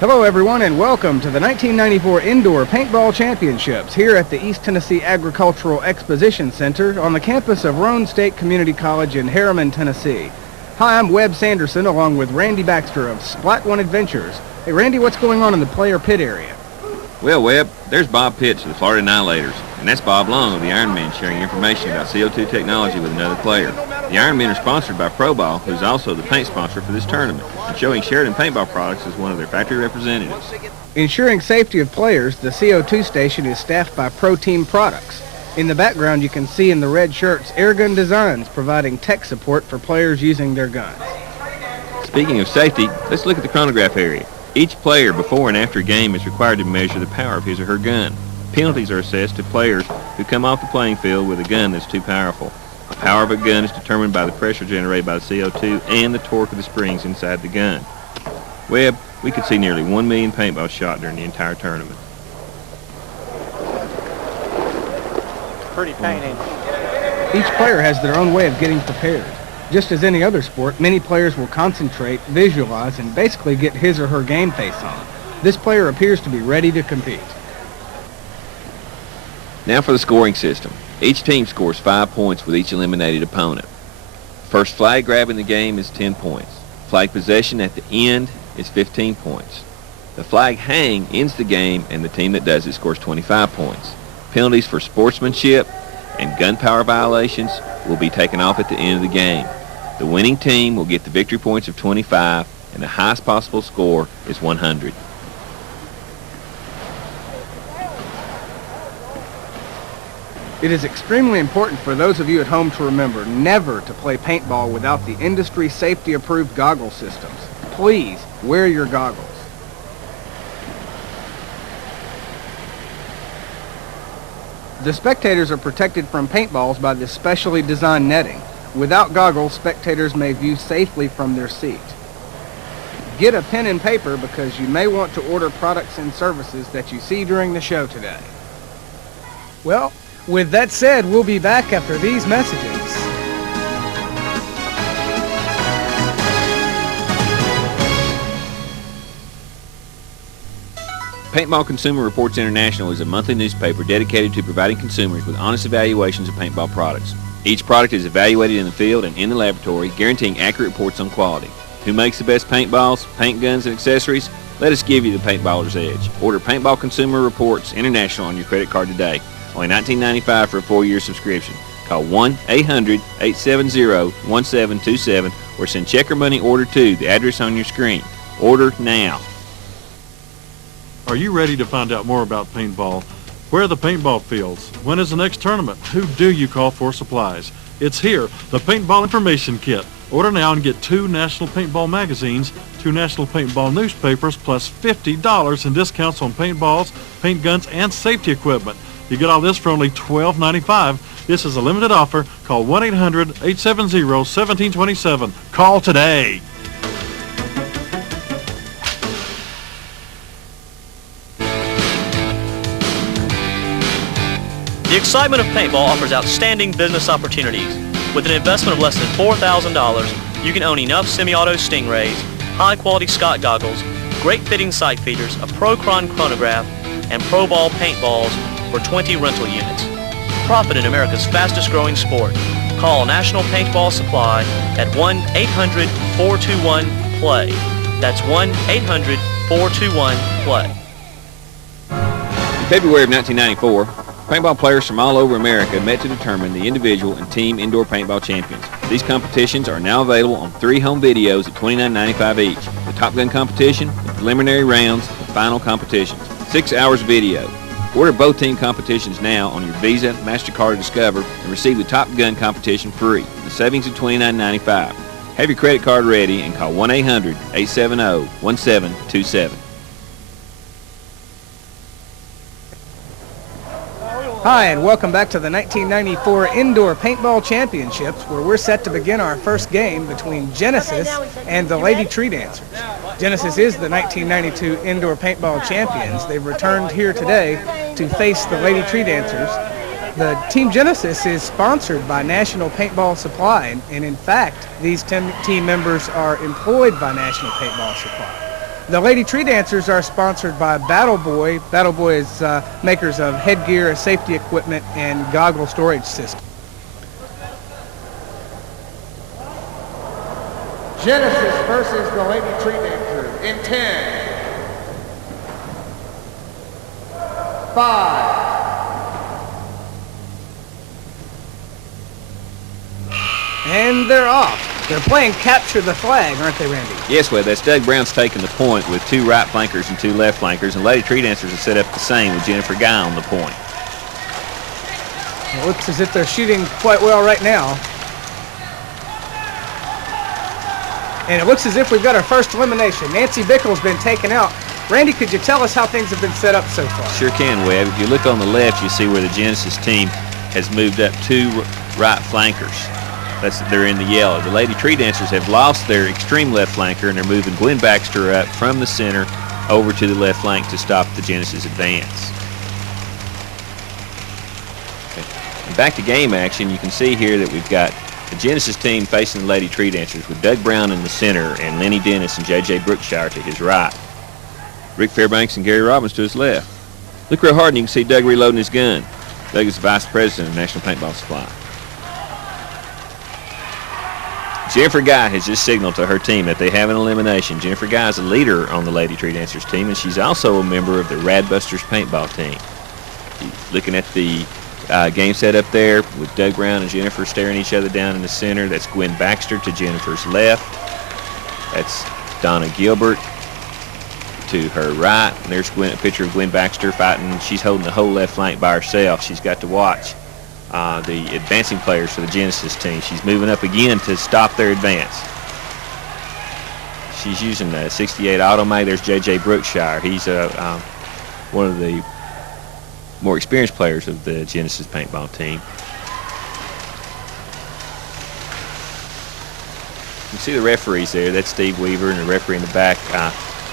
Hello everyone and welcome to the 1994 Indoor Paintball Championships here at the East Tennessee Agricultural Exposition Center on the campus of Roane State Community College in Harriman, Tennessee. Hi, I'm Webb Sanderson along with Randy Baxter of Splat Adventures. Hey Randy, what's going on in the player pit area? Well, Webb, there's Bob Pitts of the Florida Annihilators, and that's Bob Long of the Ironmen sharing information about CO2 technology with another player. The Ironmen are sponsored by ProBall, who's also the paint sponsor for this tournament, and showing Sheridan Paintball products as one of their factory representatives. Ensuring safety of players, the CO2 station is staffed by Pro Team Products. In the background you can see in the red shirts Airgun Designs providing tech support for players using their guns. Speaking of safety, let's look at the chronograph area. Each player before and after a game is required to measure the power of his or her gun. Penalties are assessed to players who come off the playing field with a gun that's too powerful. The power of a gun is determined by the pressure generated by the CO2 and the torque of the springs inside the gun. Webb, we could see nearly 1 million paintballs shot during the entire tournament. Pretty painting. Each player has their own way of getting prepared. Just as any other sport, many players will concentrate, visualize, and basically get his or her game face on. This player appears to be ready to compete. Now for the scoring system. Each team scores 5 points with each eliminated opponent. First flag grab in the game is 10 points. Flag possession at the end is 15 points. The flag hang ends the game, and the team that does it scores 25 points. Penalties for sportsmanship and gun power violations will be taken off at the end of the game. The winning team will get the victory points of 25, and the highest possible score is 100. It is extremely important for those of you at home to remember never to play paintball without the industry safety-approved goggle systems. Please wear your goggles. The spectators are protected from paintballs by this specially designed netting. Without goggles, spectators may view safely from their seat. Get a pen and paper because you may want to order products and services that you see during the show today. Well, with that said, we'll be back after these messages. Paintball Consumer Reports International is a monthly newspaper dedicated to providing consumers with honest evaluations of paintball products. Each product is evaluated in the field and in the laboratory, guaranteeing accurate reports on quality. Who makes the best paintballs, paint guns, and accessories? Let us give you the paintballer's edge. Order Paintball Consumer Reports International on your credit card today. Only $19.95 for a 4-year subscription. Call 1-800-870-1727 or send check or money order to the address on your screen. Order now. Are you ready to find out more about paintball? Where are the paintball fields? When is the next tournament? Who do you call for supplies? It's here, the Paintball Information Kit. Order now and get 2 National Paintball magazines, 2 National Paintball newspapers, plus $50 in discounts on paintballs, paint guns, and safety equipment. You get all this for only $12.95. This is a limited offer. Call 1-800-870-1727. Call today. The excitement of paintball offers outstanding business opportunities. With an investment of less than $4,000, you can own enough semi-auto Stingrays, high-quality Scott goggles, great fitting sight feeders, a Pro-Chron chronograph, and ProBall paintballs for 20 rental units. Profit in America's fastest-growing sport. Call National Paintball Supply at 1-800-421-PLAY. That's 1-800-421-PLAY. In February of 1994, paintball players from all over America met to determine the individual and team indoor paintball champions. These competitions are now available on 3 home videos at $29.95 each. The Top Gun competition, the preliminary rounds, and final competitions. 6 hours video. Order both team competitions now on your Visa, MasterCard, or Discover and receive the Top Gun competition free. The savings of $29.95. Have your credit card ready and call 1-800-870-1727. Hi, and welcome back to the 1994 Indoor Paintball Championships, where we're set to begin our first game between Genesis and the Lady Tree Dancers. Genesis is the 1992 Indoor Paintball Champions. They've returned here today to face the Lady Tree Dancers. The Team Genesis is sponsored by National Paintball Supply, and in fact, these team members are employed by National Paintball Supply. The Lady Tree Dancers are sponsored by Battle Boy. Battle Boy is makers of headgear, safety equipment, and goggle storage systems. Genesis versus the Lady Tree Dancers in 10, 5, and they're off. They're playing capture the flag, aren't they, Randy? Yes, well, that's Doug Brown's taking the point with 2 right flankers and 2 left flankers, and Lady Tree Dancers are set up the same with Jennifer Guy on the point. It looks as if they're shooting quite well right now. And it looks as if we've got our first elimination. Nancy Bickle's been taken out. Randy, could you tell us how things have been set up so far? Sure can, Webb. If you look on the left, you see where the Genesis team has moved up 2 right flankers. They're in the yellow. The Lady Tree Dancers have lost their extreme left flanker, and they're moving Gwen Baxter up from the center over to the left flank to stop the Genesis advance. Okay. And back to game action, you can see here that we've got the Genesis team facing the Lady Tree Dancers with Doug Brown in the center and Lenny Dennis and J.J. Brookshire to his right. Rick Fairbanks and Gary Robbins to his left. Look real hard and you can see Doug reloading his gun. Doug is the Vice President of National Paintball Supply. Jennifer Guy has just signaled to her team that they have an elimination. Jennifer Guy is a leader on the Lady Tree Dancers team, and she's also a member of the Radbusters paintball team. Looking at the game set up there with Doug Brown and Jennifer staring each other down in the center. That's Gwen Baxter to Jennifer's left. That's Donna Gilbert to her right. And there's a picture of Gwen Baxter fighting. She's holding the whole left flank by herself. She's got to watch the advancing players for the Genesis team. She's moving up again to stop their advance. She's using the 68 Automag. There's J.J. Brookshire. He's one of the more experienced players of the Genesis paintball team. You see the referees there. That's Steve Weaver and the referee in the back.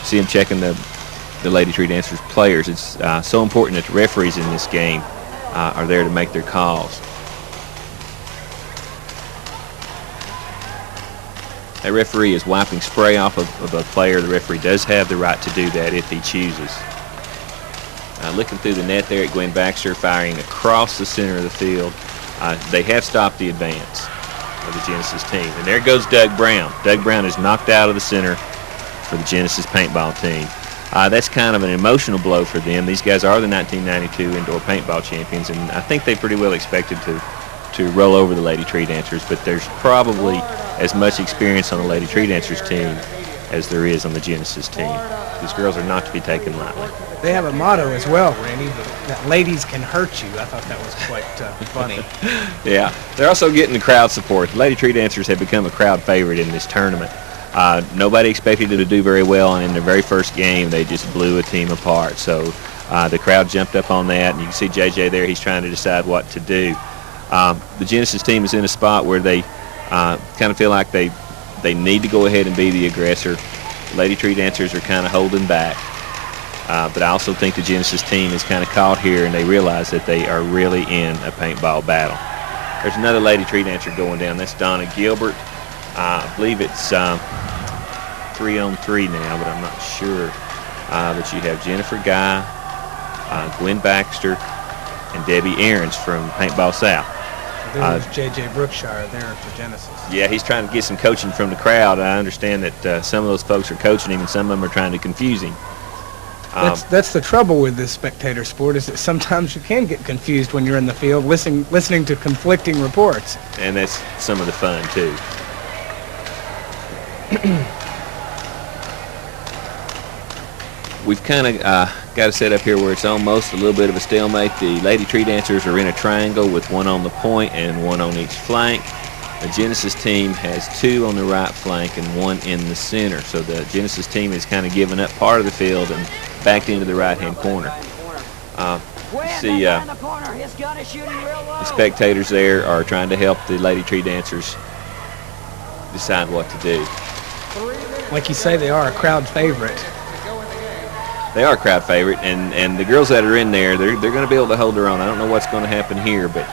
See him checking the Lady Tree Dancers players. It's so important that the referees in this game are there to make their calls. That referee is wiping spray off of a player. The referee does have the right to do that if he chooses. Looking through the net there at Gwen Baxter, firing across the center of the field. They have stopped the advance of the Genesis team. And there goes Doug Brown. Doug Brown is knocked out of the center for the Genesis paintball team. That's kind of an emotional blow for them. These guys are the 1992 indoor paintball champions, and I think they pretty well expected to roll over the Lady Tree Dancers, but there's probably as much experience on the Lady Tree Dancers team as there is on the Genesis team. These girls are not to be taken lightly. They have a motto as well, Randy, that ladies can hurt you. I thought that was quite funny. Yeah, they're also getting the crowd support. The Lady Tree Dancers have become a crowd favorite in this tournament. Nobody expected them to do very well, and in their very first game, they just blew a team apart. So the crowd jumped up on that, and you can see JJ there. He's trying to decide what to do. The Genesis team is in a spot where they kind of feel like they need to go ahead and be the aggressor. Lady Tree Dancers are kind of holding back. But I also think the Genesis team is kind of caught here, and they realize that they are really in a paintball battle. There's another Lady Tree Dancer going down. That's Donna Gilbert. I believe it's 3-on-3 now, but I'm not sure. But you have Jennifer Guy, Gwen Baxter, and Debbie Aarons from Paintball South. There's J.J. Brookshire there for Genesis. Yeah, he's trying to get some coaching from the crowd. I understand that some of those folks are coaching him, and some of them are trying to confuse him. That's the trouble with this spectator sport, is that sometimes you can get confused when you're in the field listening to conflicting reports. And that's some of the fun, too. We've kind of got it set up here where it's almost a little bit of a stalemate. The Lady Tree Dancers are in a triangle with one on the point and one on each flank. The Genesis team has 2 on the right flank and 1 in the center. So the Genesis team has kind of given up part of the field and backed into the right-hand corner. You see the spectators there are trying to help the Lady Tree Dancers decide what to do. Like you say, they are a crowd favorite. They are a crowd favorite, and the girls that are in there, they're going to be able to hold their own. I don't know what's going to happen here, but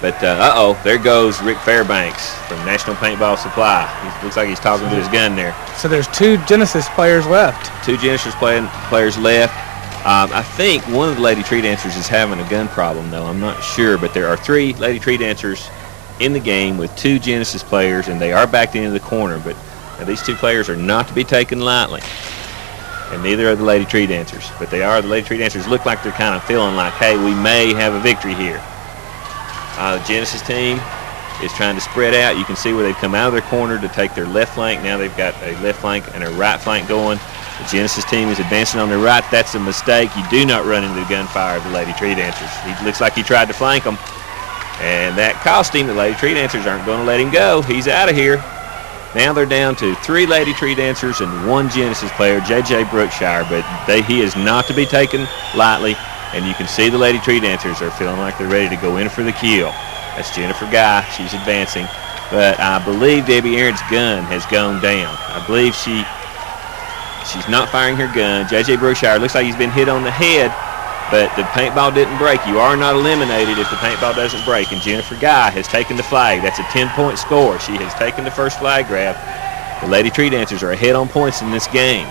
But, uh-oh, there goes Rick Fairbanks from National Paintball Supply. Looks like he's talking to his gun there. So there's 2 Genesis players left. 2 Genesis players left. I think one of the Lady Tree Dancers is having a gun problem, though. I'm not sure, but there are 3 Lady Tree Dancers in the game with 2 Genesis players, and they are backed into the corner. But these 2 players are not to be taken lightly, and neither are the Lady Tree Dancers. But they are. The Lady Tree Dancers look like they're kind of feeling like, hey, we may have a victory here. The Genesis team is trying to spread out. You can see where they've come out of their corner to take their left flank. Now they've got a left flank and a right flank going. The Genesis team is advancing on their right. That's a mistake. You do not run into the gunfire of the Lady Tree Dancers. He looks like he tried to flank them, and that cost him. The Lady Tree Dancers aren't going to let him go. He's out of here. Now they're down to 3 Lady Tree Dancers and 1 Genesis player, J.J. Brookshire, but he is not to be taken lightly. And you can see the Lady Tree Dancers are feeling like they're ready to go in for the kill. That's Jennifer Guy. She's advancing. But I believe Debbie Aaron's gun has gone down. I believe she's not firing her gun. J.J. Brookshire looks like he's been hit on the head, but the paintball didn't break. You are not eliminated if the paintball doesn't break. And Jennifer Guy has taken the flag. That's a 10-point score. She has taken the first flag grab. The Lady Tree Dancers are ahead on points in this game.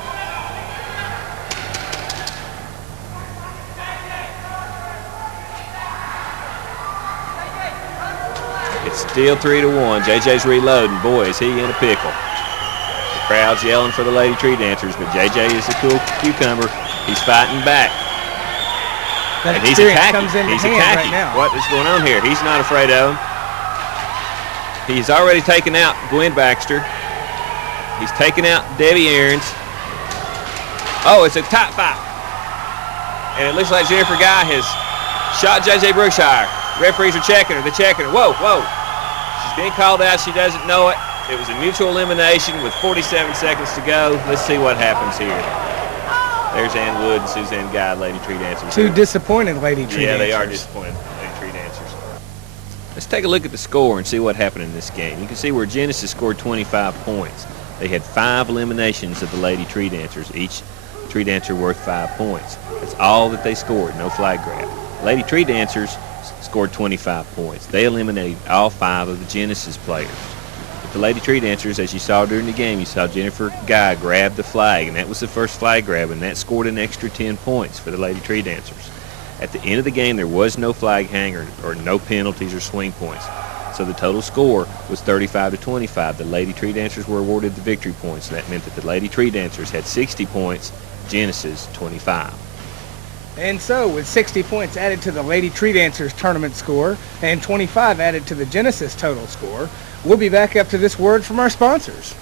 It's still 3-1. JJ's reloading. Boy, is he in a pickle. The crowd's yelling for the Lady Tree Dancers, but JJ is a cool cucumber. He's fighting back. That and he's experience attacking. comes into He's hand attacking. right now. What is going on here? He's not afraid of him. He's already taken out Gwen Baxter. He's taken out Debbie Aarons. Oh, it's a tight fight. And it looks like Jennifer Guy has shot J.J. Brookshire. Referees are checking her. They're checking her. Whoa, whoa. She's being called out. She doesn't know it. It was a mutual elimination with 47 seconds to go. Let's see what happens here. There's Ann Wood and Suzanne Guy, Lady Tree Dancers. 2 disappointed Lady Tree Dancers. Yeah, they are disappointed Lady Tree Dancers. Let's take a look at the score and see what happened in this game. You can see where Genesis scored 25 points. They had 5 eliminations of the Lady Tree Dancers, each Tree Dancer worth 5 points. That's all that they scored, no flag grab. Lady Tree Dancers scored 25 points. They eliminated all 5 of the Genesis players. But the Lady Tree Dancers, as you saw during the game, you saw Jennifer Guy grab the flag, and that was the first flag grab, and that scored an extra 10 points for the Lady Tree Dancers. At the end of the game, there was no flag hanger or no penalties or swing points. So the total score was 35-25. The Lady Tree Dancers were awarded the victory points. That meant that the Lady Tree Dancers had 60 points, Genesis 25. And so, with 60 points added to the Lady Tree Dancers tournament score and 25 added to the Genesis total score, we'll be back after this word from our sponsors.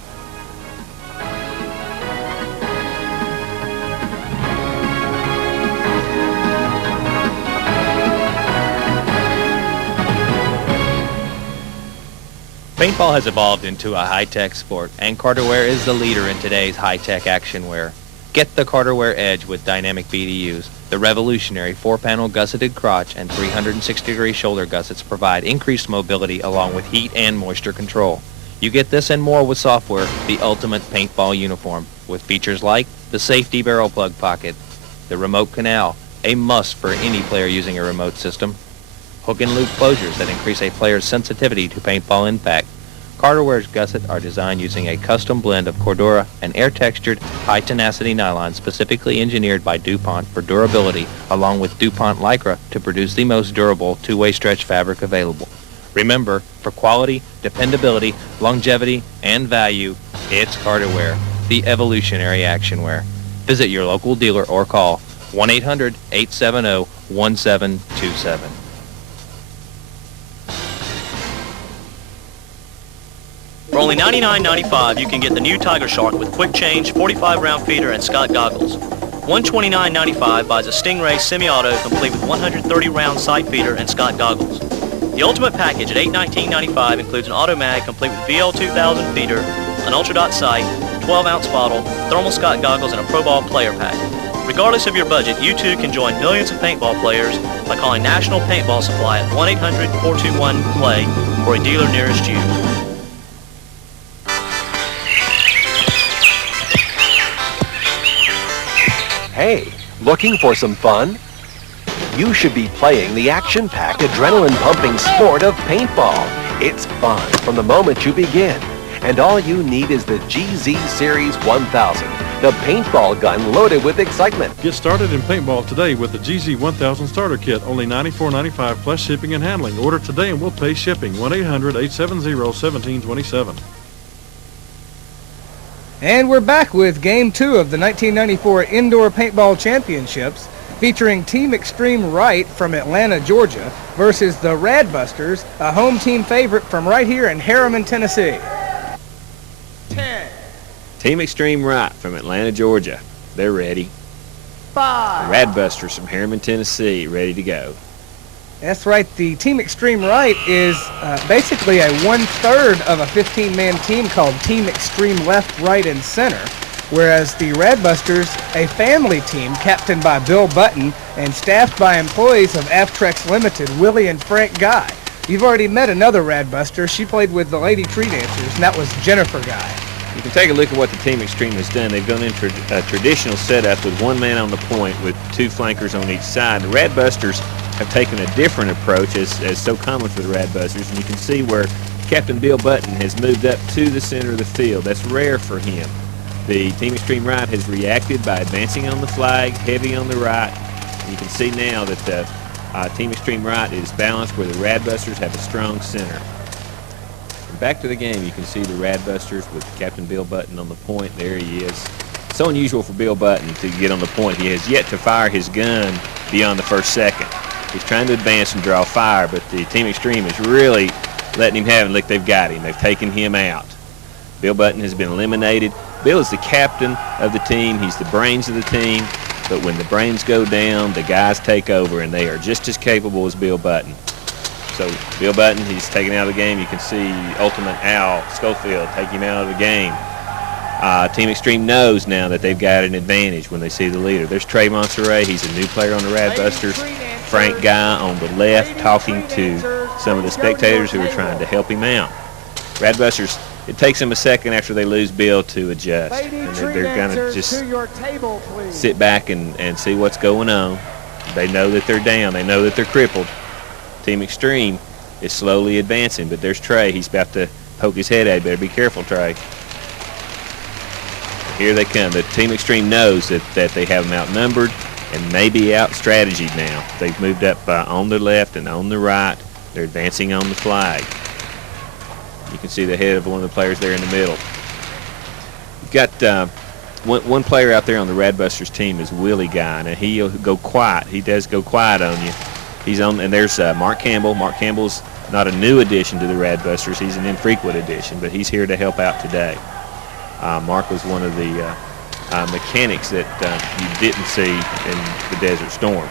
Paintball has evolved into a high-tech sport, and Carterware is the leader in today's high-tech action wear. Get the Carterware edge with dynamic BDUs. The revolutionary 4-panel gusseted crotch and 360-degree shoulder gussets provide increased mobility along with heat and moisture control. You get this and more with software, the ultimate paintball uniform, with features like the safety barrel plug pocket, the remote canal, a must for any player using a remote system, hook and loop closures that increase a player's sensitivity to paintball impact. Carterware's gussets are designed using a custom blend of Cordura and air-textured, high-tenacity nylon specifically engineered by DuPont for durability, along with DuPont Lycra to produce the most durable two-way stretch fabric available. Remember, for quality, dependability, longevity, and value, it's Carterware, the evolutionary actionwear. Visit your local dealer or call 1-800-870-1727. For only $99.95, you can get the new Tiger Shark with quick change, 45-round feeder, and Scott goggles. $129.95 buys a Stingray semi-auto complete with 130-round sight feeder and Scott goggles. The Ultimate Package at $819.95 includes an auto mag complete with VL2000 feeder, an Ultra Dot sight, 12-ounce bottle, thermal Scott goggles, and a Pro Ball player pack. Regardless of your budget, you too can join millions of paintball players by calling National Paintball Supply at 1-800-421-PLAY or a dealer nearest you. Hey, looking for some fun? You should be playing the action-packed, adrenaline-pumping sport of paintball. It's fun from the moment you begin. And all you need is the GZ Series 1000, the paintball gun loaded with excitement. Get started in paintball today with the GZ 1000 starter kit, only $94.95 plus shipping and handling. Order today and we'll pay shipping. 1-800-870-1727. And we're back with Game 2 of the 1994 Indoor Paintball Championships, featuring Team Extreme Right from Atlanta, Georgia, versus the Radbusters, a home team favorite from right here in Harriman, Tennessee. 10. Team Extreme Right from Atlanta, Georgia. They're ready. 5. The Radbusters from Harriman, Tennessee, ready to go. That's right. The Team Extreme Right is basically a 1/3 of a 15-man team called Team Extreme Left, Right, and Center, whereas the Radbusters, a family team captained by Bill Button and staffed by employees of Aftrex Limited, Willie and Frank Guy. You've already met another Radbuster. She played with the Lady Tree Dancers, and that was Jennifer Guy. You can take a look at what the Team Extreme has done. They've gone into a traditional setup with one man on the point with two flankers on each side. The Radbusters have taken a different approach, as so common for the Radbusters, and you can see where Captain Bill Button has moved up to the center of the field. That's rare for him. The Team Extreme Right has reacted by advancing on the flag, heavy on the right. You can see now that the Team Extreme Right is balanced where the Radbusters have a strong center. And back to the game, you can see the Radbusters with Captain Bill Button on the point. There he is. So unusual for Bill Button to get on the point. He has yet to fire his gun beyond the first second. He's trying to advance and draw fire, but the Team Extreme is really letting him have it. Look, they've got him. They've taken him out. Bill Button has been eliminated. Bill is the captain of the team. He's the brains of the team. But when the brains go down, the guys take over, and they are just as capable as Bill Button. So Bill Button, he's taken out of the game. You can see Ultimate Al Schofield take him out of the game. Team Extreme knows now that they've got an advantage when they see the leader. There's Trey Monterey. He's a new player on the Radbusters. Frank Guy on the left talking to some of the spectators who are trying to help him out. Radbusters, it takes them a second after they lose Bill to adjust. And they're going to just sit back and see what's going on. They know that they're down. They know that they're crippled. Team Extreme is slowly advancing, but there's Trey. He's about to poke his head out. Better be careful, Trey. Here they come. The Team Extreme knows that they have them outnumbered and maybe out-strategied now. They've moved up on the left and on the right. They're advancing on the flag. You can see the head of one of the players there in the middle. You've got one player out there on the Radbusters team is Willie Guy. Now he'll go quiet. He does go quiet on you. He's on, and there's Mark Campbell. Mark Campbell's not a new addition to the Radbusters. He's an infrequent addition, but he's here to help out today. Mark was one of the mechanics that you didn't see in the Desert Storm.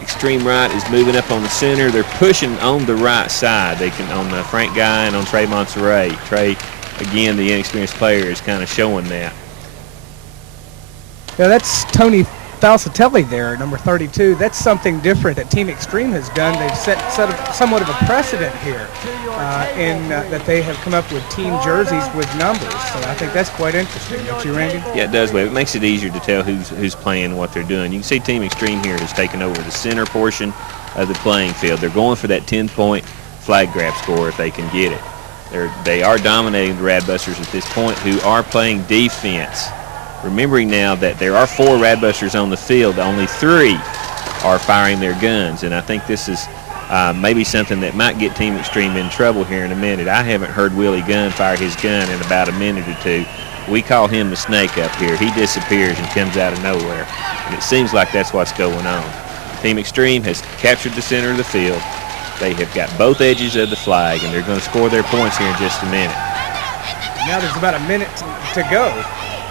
Extreme Right is moving up on the center. They're pushing on the right side. They can on Frank Guy and on Trey Monterey. Trey, again, the inexperienced player, is kind of showing that. Yeah, that's Tony Falsatelli there, number 32. That's something different that Team Extreme has done. They've set somewhat of a precedent here in that they have come up with team jerseys with numbers. So I think that's quite interesting, don't you, Randy? Yeah, it does, Webb. It makes it easier to tell who's playing and what they're doing. You can see Team Extreme here has taken over the center portion of the playing field. They're going for that 10-point flag grab score if they can get it. They are dominating the Radbusters at this point, who are playing defense. Remembering now that there are 4 Radbusters on the field, only 3 are firing their guns, and I think this is maybe something that might get Team Extreme in trouble here in a minute. I haven't heard Willie Gunn fire his gun in about a minute or two. We call him the snake up here. He disappears and comes out of nowhere, and it seems like that's what's going on. Team Extreme has captured the center of the field. They have got both edges of the flag, and they're going to score their points here in just a minute. Now there's about a minute to go.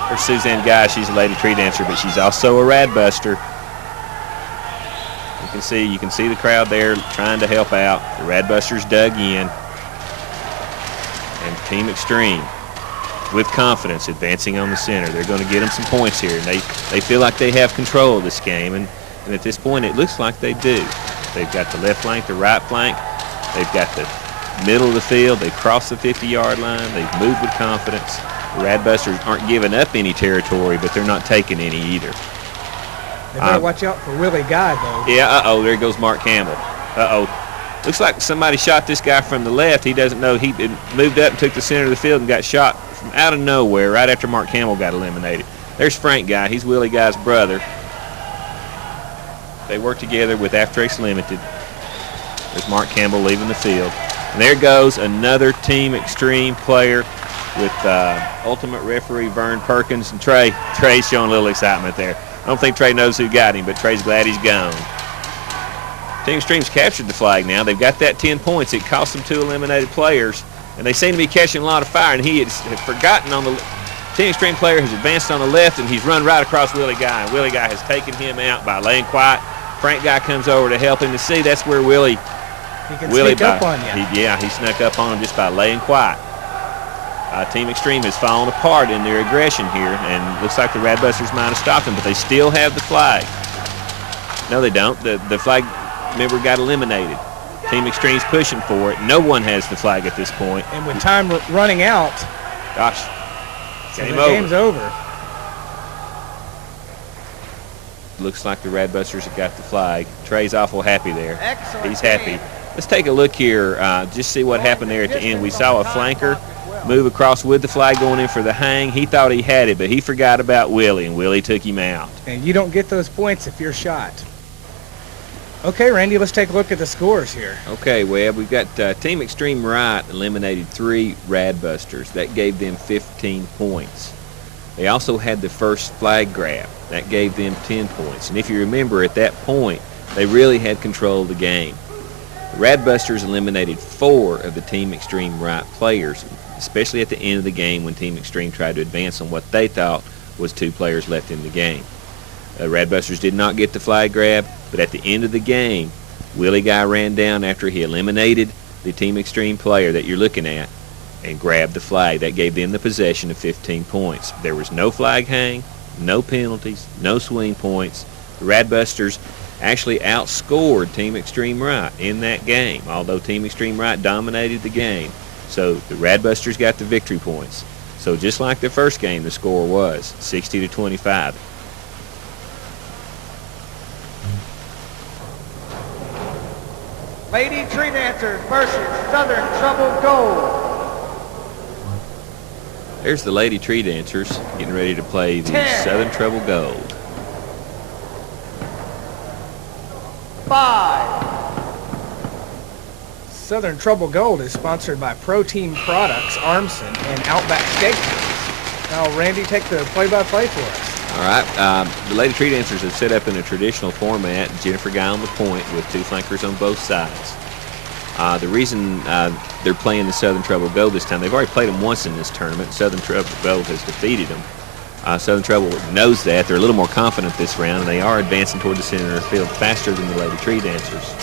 There's Suzanne Guy. She's a Lady Tree Dancer, but she's also a Radbuster. You can see the crowd there trying to help out. The Radbusters dug in. And Team Extreme, with confidence, advancing on the center. They're going to get them some points here. And they feel like they have control of this game. And at this point, it looks like they do. They've got the left flank, the right flank. They've got the middle of the field. They've crossed the 50-yard line. They've moved with confidence. The Radbusters aren't giving up any territory, but they're not taking any either. They better watch out for Willie Guy, though. Yeah, there goes Mark Campbell. Looks like somebody shot this guy from the left. He doesn't know. He moved up and took the center of the field and got shot from out of nowhere right after Mark Campbell got eliminated. There's Frank Guy. He's Willie Guy's brother. They work together with After-X Limited. There's Mark Campbell leaving the field. And there goes another Team Extreme player with Ultimate Referee Vern Perkins and Trey. Trey's showing a little excitement there. I don't think Trey knows who got him, but Trey's glad he's gone. Team Extreme's captured the flag now. They've got that 10 points. It cost them 2 eliminated players, and they seem to be catching a lot of fire, and he had forgotten on the Team Extreme player has advanced on the left, and he's run right across Willie Guy, and Willie Guy has taken him out by laying quiet. Frank Guy comes over to help him to see. That's where Willie sneak up on you. He snuck up on him just by laying quiet. Team Extreme has fallen apart in their aggression here, and looks like the Radbusters might have stopped them, but they still have the flag. No, they don't. The flag member got eliminated. Team Extreme's pushing for it. No one has the flag at this point. And with time running out, gosh, so the game's over. Looks like the Radbusters have got the flag. Trey's awful happy there. Excellent. He's happy. Let's take a look here, just see what happened there at the end. We saw a flanker move across with the flag going in for the hang. He thought he had it, but he forgot about Willie, and Willie took him out. And you don't get those points if you're shot. Okay, Randy, let's take a look at the scores here. Okay, Webb, we've got Team Extreme Right eliminated 3 Radbusters. That gave them 15 points. They also had the first flag grab. That gave them 10 points. And if you remember, at that point, they really had control of the game. The Radbusters eliminated 4 of the Team Extreme Right players, especially at the end of the game when Team Extreme tried to advance on what they thought was 2 players left in the game. The Radbusters did not get the flag grab, but at the end of the game, Willie Guy ran down after he eliminated the Team Extreme player that you're looking at and grabbed the flag. That gave them the possession of 15 points. There was no flag hang, no penalties, no swing points. The Radbusters actually outscored Team Extreme Right in that game, although Team Extreme Right dominated the game. So the Radbusters got the victory points. So just like the first game, the score was 60-25. Lady Tree Dancers versus Southern Trouble Gold. There's the Lady Tree Dancers getting ready to play the 10, Southern Trouble Gold. 5. Southern Trouble Gold is sponsored by Pro Team Products, Armson, and Outback Steakhouse. Now, Randy, take the play-by-play for us. All right. The Lady Tree Dancers have set up in a traditional format. Jennifer Guy on the point with 2 flankers on both sides. The reason they're playing the Southern Trouble Gold this time, they've already played them once in this tournament. Southern Trouble Gold has defeated them. Southern Trouble knows that. They're a little more confident this round, and they are advancing toward the center of the field faster than the Lady Tree Dancers.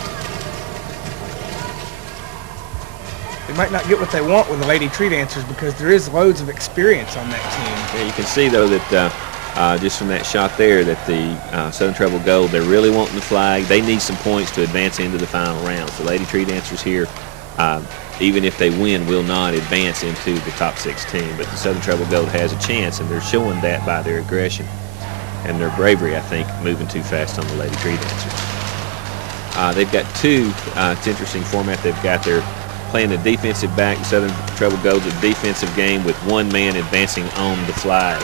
They might not get what they want with the Lady Tree Dancers because there is loads of experience on that team. Yeah, you can see, though, that just from that shot there that the Southern Trouble Gold, they're really wanting the flag. They need some points to advance into the final rounds. The Lady Tree Dancers here, even if they win, will not advance into the top 16. But the Southern Trouble Gold has a chance, and they're showing that by their aggression and their bravery, I think, moving too fast on the Lady Tree Dancers. They've got 2, it's an interesting format they've got there. Playing the defensive back, the Southern Trouble Gold's a defensive game with 1 man advancing on the flag.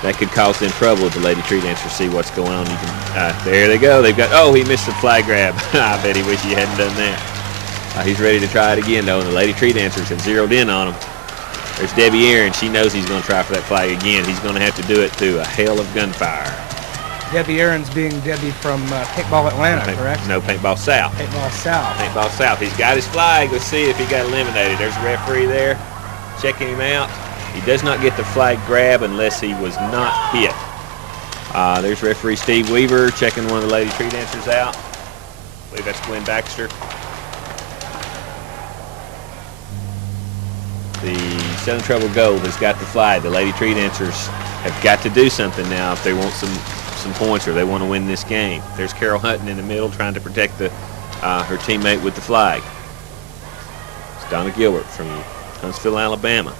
That could cause them trouble if the Lady Tree Dancers see what's going on. You can, there they go. They've got, oh, he missed the flag grab. I bet he wish he hadn't done that. He's ready to try it again, though, and the Lady Tree Dancers have zeroed in on him. There's Debbie Aaron. She knows he's going to try for that flag again. He's going to have to do it through a hail of gunfire. Debbie Aaron's being Debbie from Paintball Atlanta, correct? No, Paintball South. Paintball South. Paintball South. He's got his flag. Let's see if he got eliminated. There's the referee there checking him out. He does not get the flag grab unless he was not hit. There's referee Steve Weaver checking one of the Lady Tree Dancers out. I believe that's Glenn Baxter. The Southern Trouble Gold has got the flag. The Lady Tree Dancers have got to do something now if they want some points or they want to win this game. There's Carol Hutton in the middle trying to protect her teammate with the flag. It's Donna Gilbert from Huntsville, Alabama.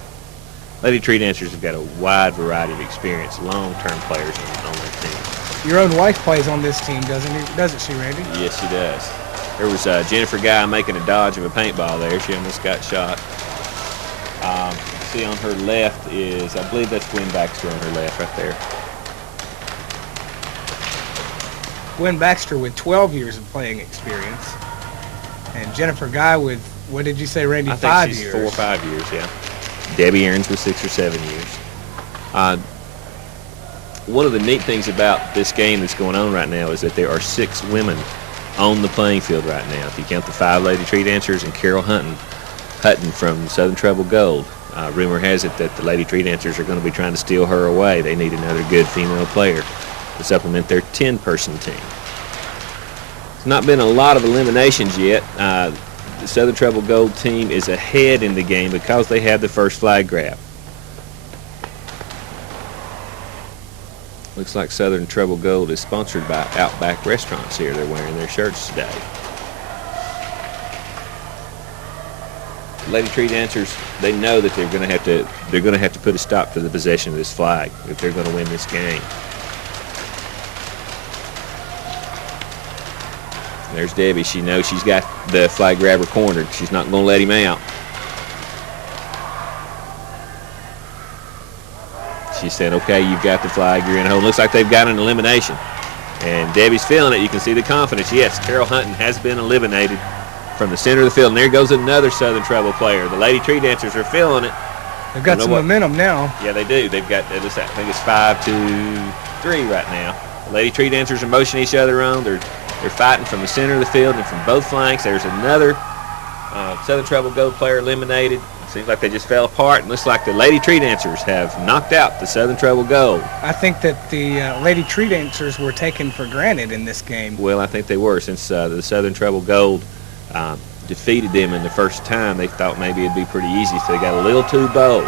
Lady Tree Dancers have got a wide variety of experience, long-term players on their team. Your own wife plays on this team, doesn't she, Randy? Yes, she does. There was Jennifer Guy making a dodge of a paintball there. She almost got shot. See on her left is, I believe that's Gwen Baxter on her left right there. Gwen Baxter with 12 years of playing experience. And Jennifer Guy with, what did you say, Randy, I think 5 she's years? 4 or 5 years, yeah. Debbie Aarons with 6 or 7 years. One of the neat things about this game that's going on right now is that there are 6 women on the playing field right now. If you count the 5 lady tree dancers and Carol Hutton from Southern Treble Gold. Rumor has it that the lady tree dancers are going to be trying to steal her away. They need another good female player to supplement their 10-person team. There's not been a lot of eliminations yet. The Southern Treble Gold team is ahead in the game because they had the first flag grab. Looks like Southern Treble Gold is sponsored by Outback Restaurants here. They're wearing their shirts today. Lady Tree Dancers, they know that they're going to have to put a stop to the possession of this flag if they're going to win this game. There's Debbie. She knows she's got the flag grabber cornered. She's not going to let him out. She said, okay, you've got the flag. You're in home. Looks like they've got an elimination. And Debbie's feeling it. You can see the confidence. Yes, Carol Hutton has been eliminated from the center of the field. And there goes another Southern Treble player. The Lady Tree Dancers are feeling it. They've got some momentum now. Yeah, they do. They've got, I think it's 5-3 right now. The Lady Tree Dancers are motioning each other on. They're fighting from the center of the field and from both flanks. There's another Southern Treble Gold player eliminated. Seems like they just fell apart, and looks like the Lady Tree Dancers have knocked out the Southern Treble Gold. I think that the Lady Tree Dancers were taken for granted in this game. Well, I think they were, since the Southern Treble Gold defeated them in the first time. They thought maybe it'd be pretty easy, so they got a little too bold.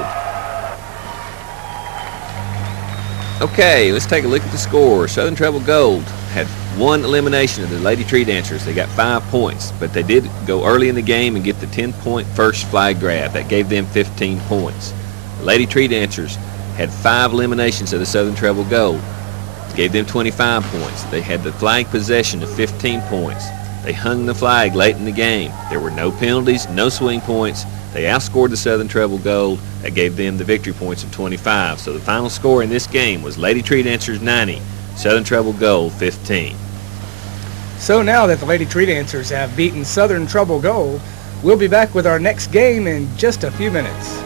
Okay, let's take a look at the score. Southern Treble Gold had 1 elimination of the Lady Tree Dancers. They got 5 points, but they did go early in the game and get the 10-point first flag grab. That gave them 15 points. The Lady Tree Dancers had 5 eliminations of the Southern Treble Gold. It gave them 25 points. They had the flag possession of 15 points. They hung the flag late in the game. There were no penalties, no swing points. They outscored the Southern Treble Gold. That gave them the victory points of 25. So the final score in this game was Lady Tree Dancers 90, Southern Treble Gold 15. So now that the Lady Tree Dancers have beaten Southern Treble Gold, we'll be back with our next game in just a few minutes.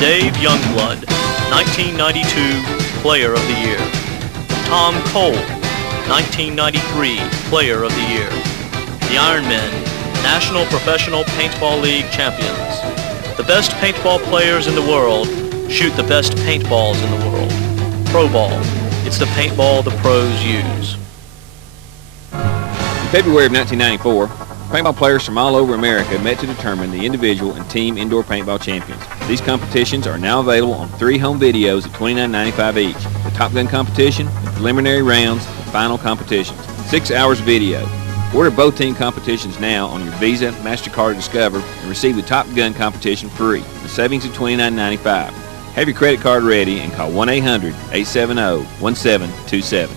Dave Youngblood, 1992 Player of the Year. Tom Cole, 1993 Player of the Year. The Ironmen, National Professional Paintball League champions. The best paintball players in the world shoot the best paintballs in the world. Pro Ball, it's the paintball the pros use. In February of 1994, paintball players from all over America met to determine the individual and team indoor paintball champions. These competitions are now available on 3 home videos at $29.95 each. The Top Gun competition, the preliminary rounds, and final competitions. 6 hours of video. Order both team competitions now on your Visa, MasterCard, or Discover and receive the Top Gun competition free. The savings of $29.95. Have your credit card ready and call 1-800-870-1727.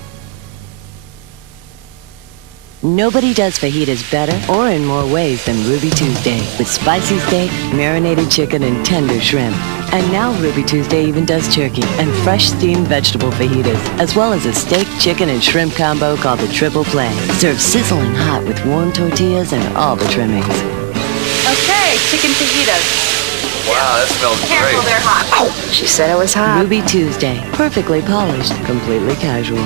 Nobody does fajitas better or in more ways than Ruby Tuesday. With spicy steak, marinated chicken, and tender shrimp. And now Ruby Tuesday even does turkey and fresh steamed vegetable fajitas, as well as a steak, chicken, and shrimp combo called the Triple Play. Served sizzling hot with warm tortillas and all the trimmings. Okay, chicken fajitas. Wow, that smells Careful, great. they're hot. She said it was hot. Ruby Tuesday. Perfectly polished, completely casual.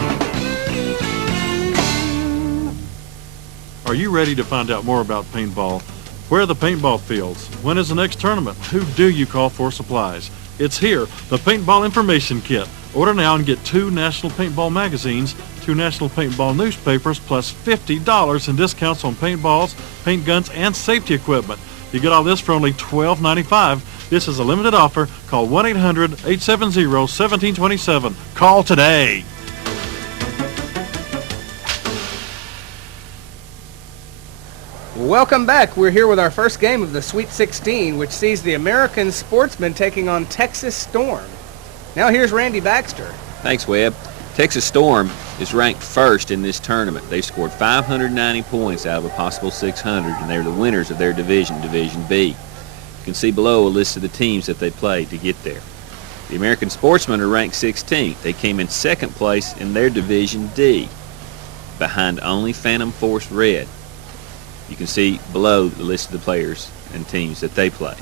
Are you ready to find out more about paintball? Where are the paintball fields? When is the next tournament? Who do you call for supplies? It's here, the Paintball Information Kit. Order now and get 2 National Paintball magazines, 2 National Paintball newspapers, plus $50 in discounts on paintballs, paint guns, and safety equipment. You get all this for only $12.95. This is a limited offer. Call 1-800-870-1727. Call today. Welcome back. We're here with our first game of the Sweet 16, which sees the American Sportsmen taking on Texas Storm. Now here's Randy Baxter. Thanks, Webb. Texas Storm is ranked first in this tournament. They've scored 590 points out of a possible 600, and they're the winners of their division, Division B. You can see below a list of the teams that they played to get there. The American Sportsmen are ranked 16th. They came in second place in their Division D, behind only Phantom Force Red. You can see below the list of the players and teams that they play.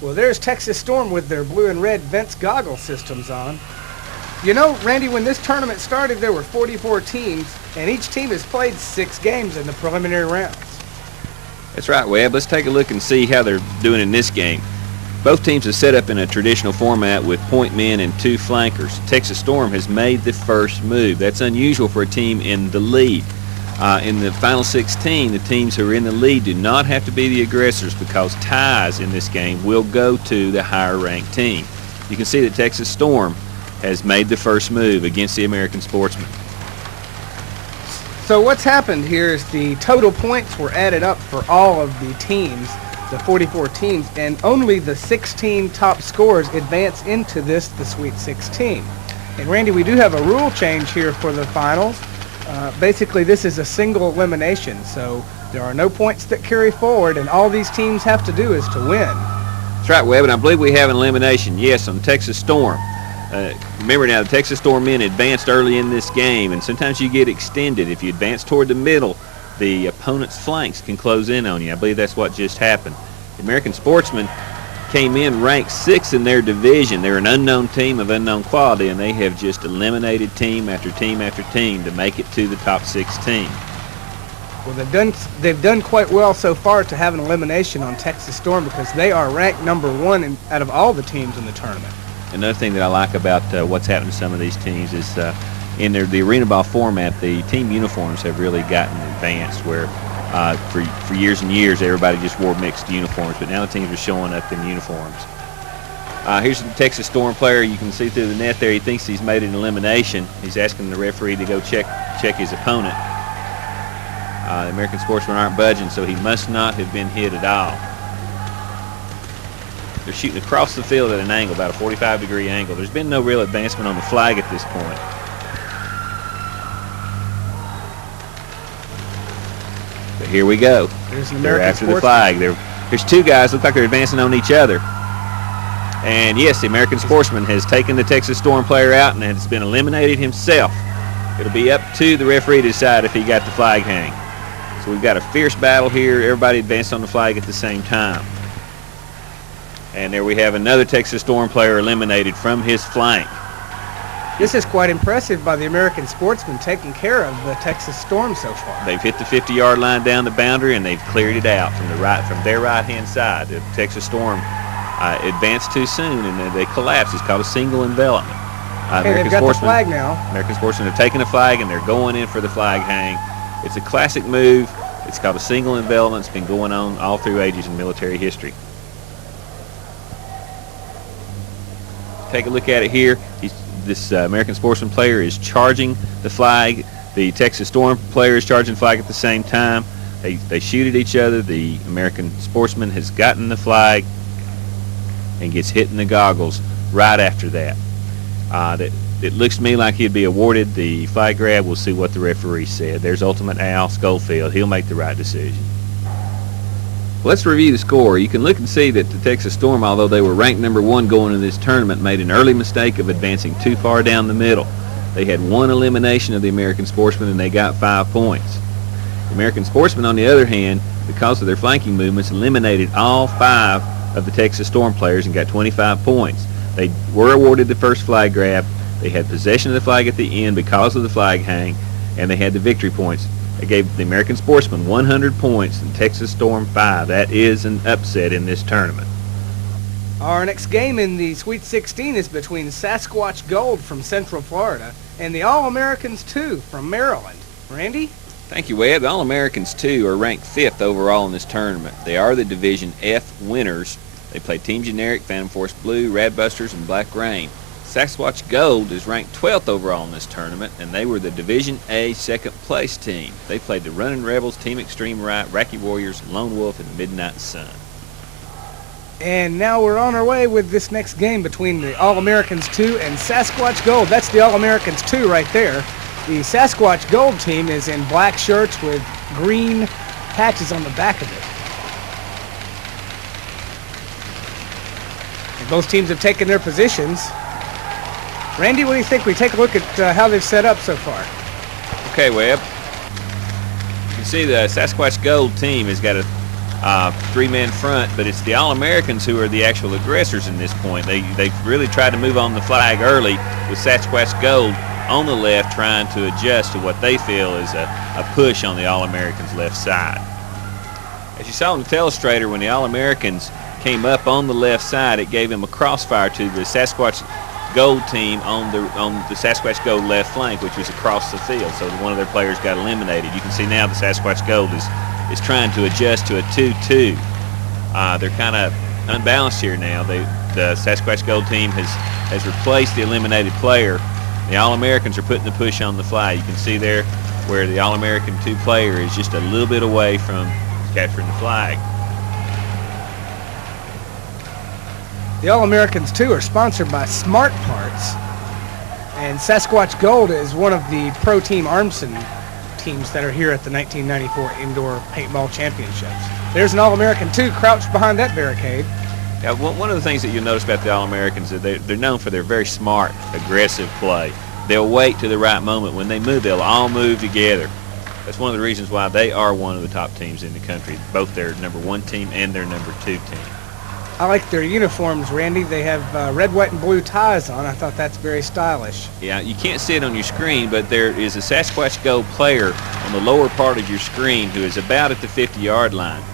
Well, there's Texas Storm with their blue and red Vents goggle systems on. You know, Randy, when this tournament started, there were 44 teams, and each team has played 6 games in the preliminary rounds. That's right, Webb. Let's take a look and see how they're doing in this game. Both teams are set up in a traditional format with point men and 2 flankers. Texas Storm has made the first move. That's unusual for a team in the lead. In the final 16, the teams who are in the lead do not have to be the aggressors because ties in this game will go to the higher-ranked team. You can see that Texas Storm has made the first move against the American Sportsmen. So what's happened here is the total points were added up for all of the teams, the 44 teams, and only the 16 top scorers advance into the Sweet 16. And Randy, we do have a rule change here for the finals. Basically, this is a single elimination, so there are no points that carry forward, and all these teams have to do is to win. That's right, Webb, and I believe we have an elimination, yes, on the Texas Storm. Remember now, the Texas Storm men advanced early in this game, and sometimes you get extended. If you advance toward the middle, the opponent's flanks can close in on you. I believe that's what just happened. The American Sportsmen came in ranked 6th in their division. They're an unknown team of unknown quality, and they have just eliminated team after team after team to make it to the top 16. Well, they've done quite well so far to have an elimination on Texas Storm because they are ranked number 1 out of all the teams in the tournament. Another thing that I like about what's happened to some of these teams is in the arena ball format, the team uniforms have really gotten advanced where for years and years, everybody just wore mixed uniforms, but now the teams are showing up in uniforms. Here's the Texas Storm player. You can see through the net there. He thinks he's made an elimination. He's asking the referee to go check his opponent. The American Sportsmen aren't budging, so he must not have been hit at all. They're shooting across the field at an angle, about a 45-degree angle. There's been no real advancement on the flag at this point. But here we go. They're after the flag. There's 2 guys look like they're advancing on each other. And yes, the American Sportsman has taken the Texas Storm player out and has been eliminated himself. It'll be up to the referee to decide if he got the flag hang. So we've got a fierce battle here. Everybody advanced on the flag at the same time. And there we have another Texas Storm player eliminated from his flank. This is quite impressive by the American Sportsmen taking care of the Texas Storm so far. They've hit the 50-yard line down the boundary, and they've cleared it out from their right-hand side. The Texas Storm advanced too soon, and then they collapsed. It's called a single envelopment. Okay, they've got the flag now. American Sportsmen have taken the flag, and they're going in for the flag hang. It's a classic move. It's called a single envelopment. It's been going on all through ages in military history. Take a look at it here. This American Sportsman player is charging the flag. The Texas Storm player is charging the flag at the same time. They shoot at each other. The American Sportsman has gotten the flag and gets hit in the goggles right after that. It looks to me like he'd be awarded the flag grab. We'll see what the referee said. There's Ultimate Al Schofield. He'll make the right decision. Let's review the score. You can look and see that the Texas Storm, although they were ranked number 1 going into this tournament, made an early mistake of advancing too far down the middle. They had 1 elimination of the American Sportsmen, and they got 5 points. The American Sportsmen, on the other hand, because of their flanking movements, eliminated all 5 of the Texas Storm players and got 25 points. They were awarded the first flag grab. They had possession of the flag at the end because of the flag hang, and they had the victory points. They gave the American Sportsmen 100 points and Texas Storm 5. That is an upset in this tournament. Our next game in the Sweet 16 is between Sasquatch Gold from Central Florida and the All-Americans 2 from Maryland. Randy? Thank you, Webb. The All-Americans, too, are ranked 5th overall in this tournament. They are the Division F winners. They play Team Generic, Phantom Force Blue, Radbusters, and Black Rain. Sasquatch Gold is ranked 12th overall in this tournament, and they were the Division A second-place team. They played the Running Rebels, Team Extreme Right, Racky Warriors, Lone Wolf, and Midnight Sun. And now we're on our way with this next game between the All-Americans 2 and Sasquatch Gold. That's the All-Americans 2 right there. The Sasquatch Gold team is in black shirts with green patches on the back of it. And both teams have taken their positions. Randy, what do you think? We take a look at how they've set up so far. Okay, Webb. You can see the Sasquatch Gold team has got a 3-man front, but it's the All-Americans who are the actual aggressors in this point. They've really tried to move on the flag early with Sasquatch Gold on the left trying to adjust to what they feel is a push on the All-Americans' left side. As you saw in the telestrator, when the All-Americans came up on the left side, it gave them a crossfire to the Sasquatch Gold team on the Sasquatch Gold left flank, which was across the field. So one of their players got eliminated. You can see now the Sasquatch Gold is trying to adjust to a 2-2. They're kind of unbalanced here now. The Sasquatch Gold team has replaced the eliminated player. The All-Americans are putting the push on the flag. You can see there where the All-American 2 player is just a little bit away from capturing the flag. The All-Americans 2 are sponsored by Smart Parts, and Sasquatch Gold is one of the pro team Armson teams that are here at the 1994 Indoor Paintball Championships. There's an All-American 2 crouched behind that barricade. Now, one of the things that you'll notice about the All-Americans is they're known for their very smart, aggressive play. They'll wait to the right moment. When they move, they'll all move together. That's one of the reasons why they are one of the top teams in the country, both their number 1 team and their number 2 team. I like their uniforms, Randy. They have red, white, and blue ties on. I thought that's very stylish. Yeah, you can't see it on your screen, but there is a Sasquatch Gold player on the lower part of your screen who is about at the 50-yard line.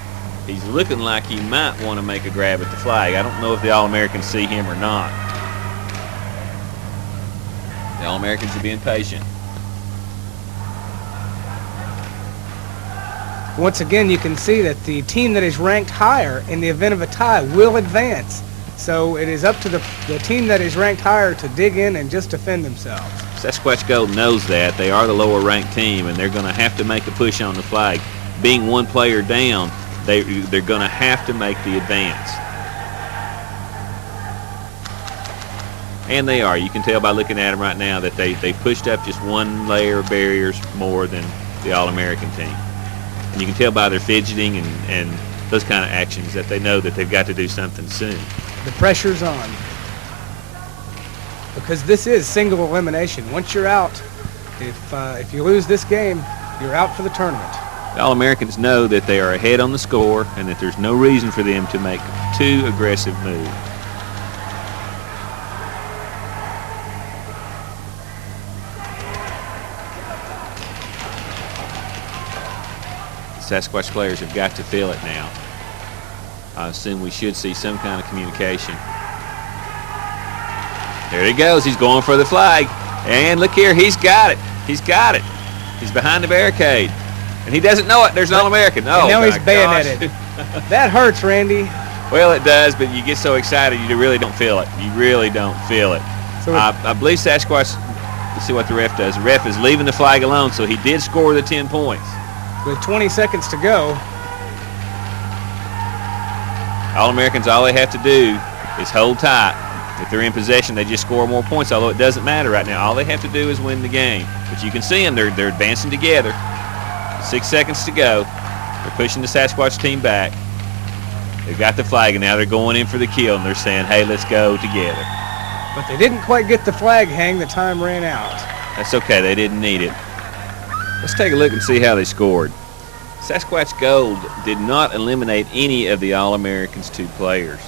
He's looking like he might want to make a grab at the flag. I don't know if the All-Americans see him or not. The All-Americans are being patient. Once again, you can see that the team that is ranked higher in the event of a tie will advance. So it is up to the team that is ranked higher to dig in and just defend themselves. Sasquatch Gold knows that. They are the lower ranked team, and they're going to have to make a push on the flag. Being 1 player down, they're going to have to make the advance. And they are. You can tell by looking at them right now that they pushed up just 1 layer of barriers more than the All-American team. And you can tell by their fidgeting and those kind of actions that they know that they've got to do something soon. The pressure's on. Because this is single elimination. Once you're out, if you lose this game, you're out for the tournament. The All-Americans know that they are ahead on the score and that there's no reason for them to make 2 aggressive moves. Sasquatch players have got to feel it now. I assume we should see some kind of communication. There he goes. He's going for the flag. And look here. He's got it. He's got it. He's behind the barricade. And he doesn't know it. There's an All-American. Oh, and now he's bayoneted. That hurts, Randy. Well, it does, but you get so excited you really don't feel it. You really don't feel it. So I believe Sasquatch, let's see what the ref does. The ref is leaving the flag alone, so he did score the 10 points. With 20 seconds to go. All-Americans, all they have to do is hold tight. If they're in possession, they just score more points, although it doesn't matter right now. All they have to do is win the game. But you can see them, they're advancing together. 6 seconds to go. They're pushing the Sasquatch team back. They've got the flag, and now they're going in for the kill, and they're saying, hey, let's go together. But they didn't quite get the flag hang. The time ran out. That's okay. They didn't need it. Let's take a look and see how they scored. Sasquatch Gold did not eliminate any of the All-Americans 2 players.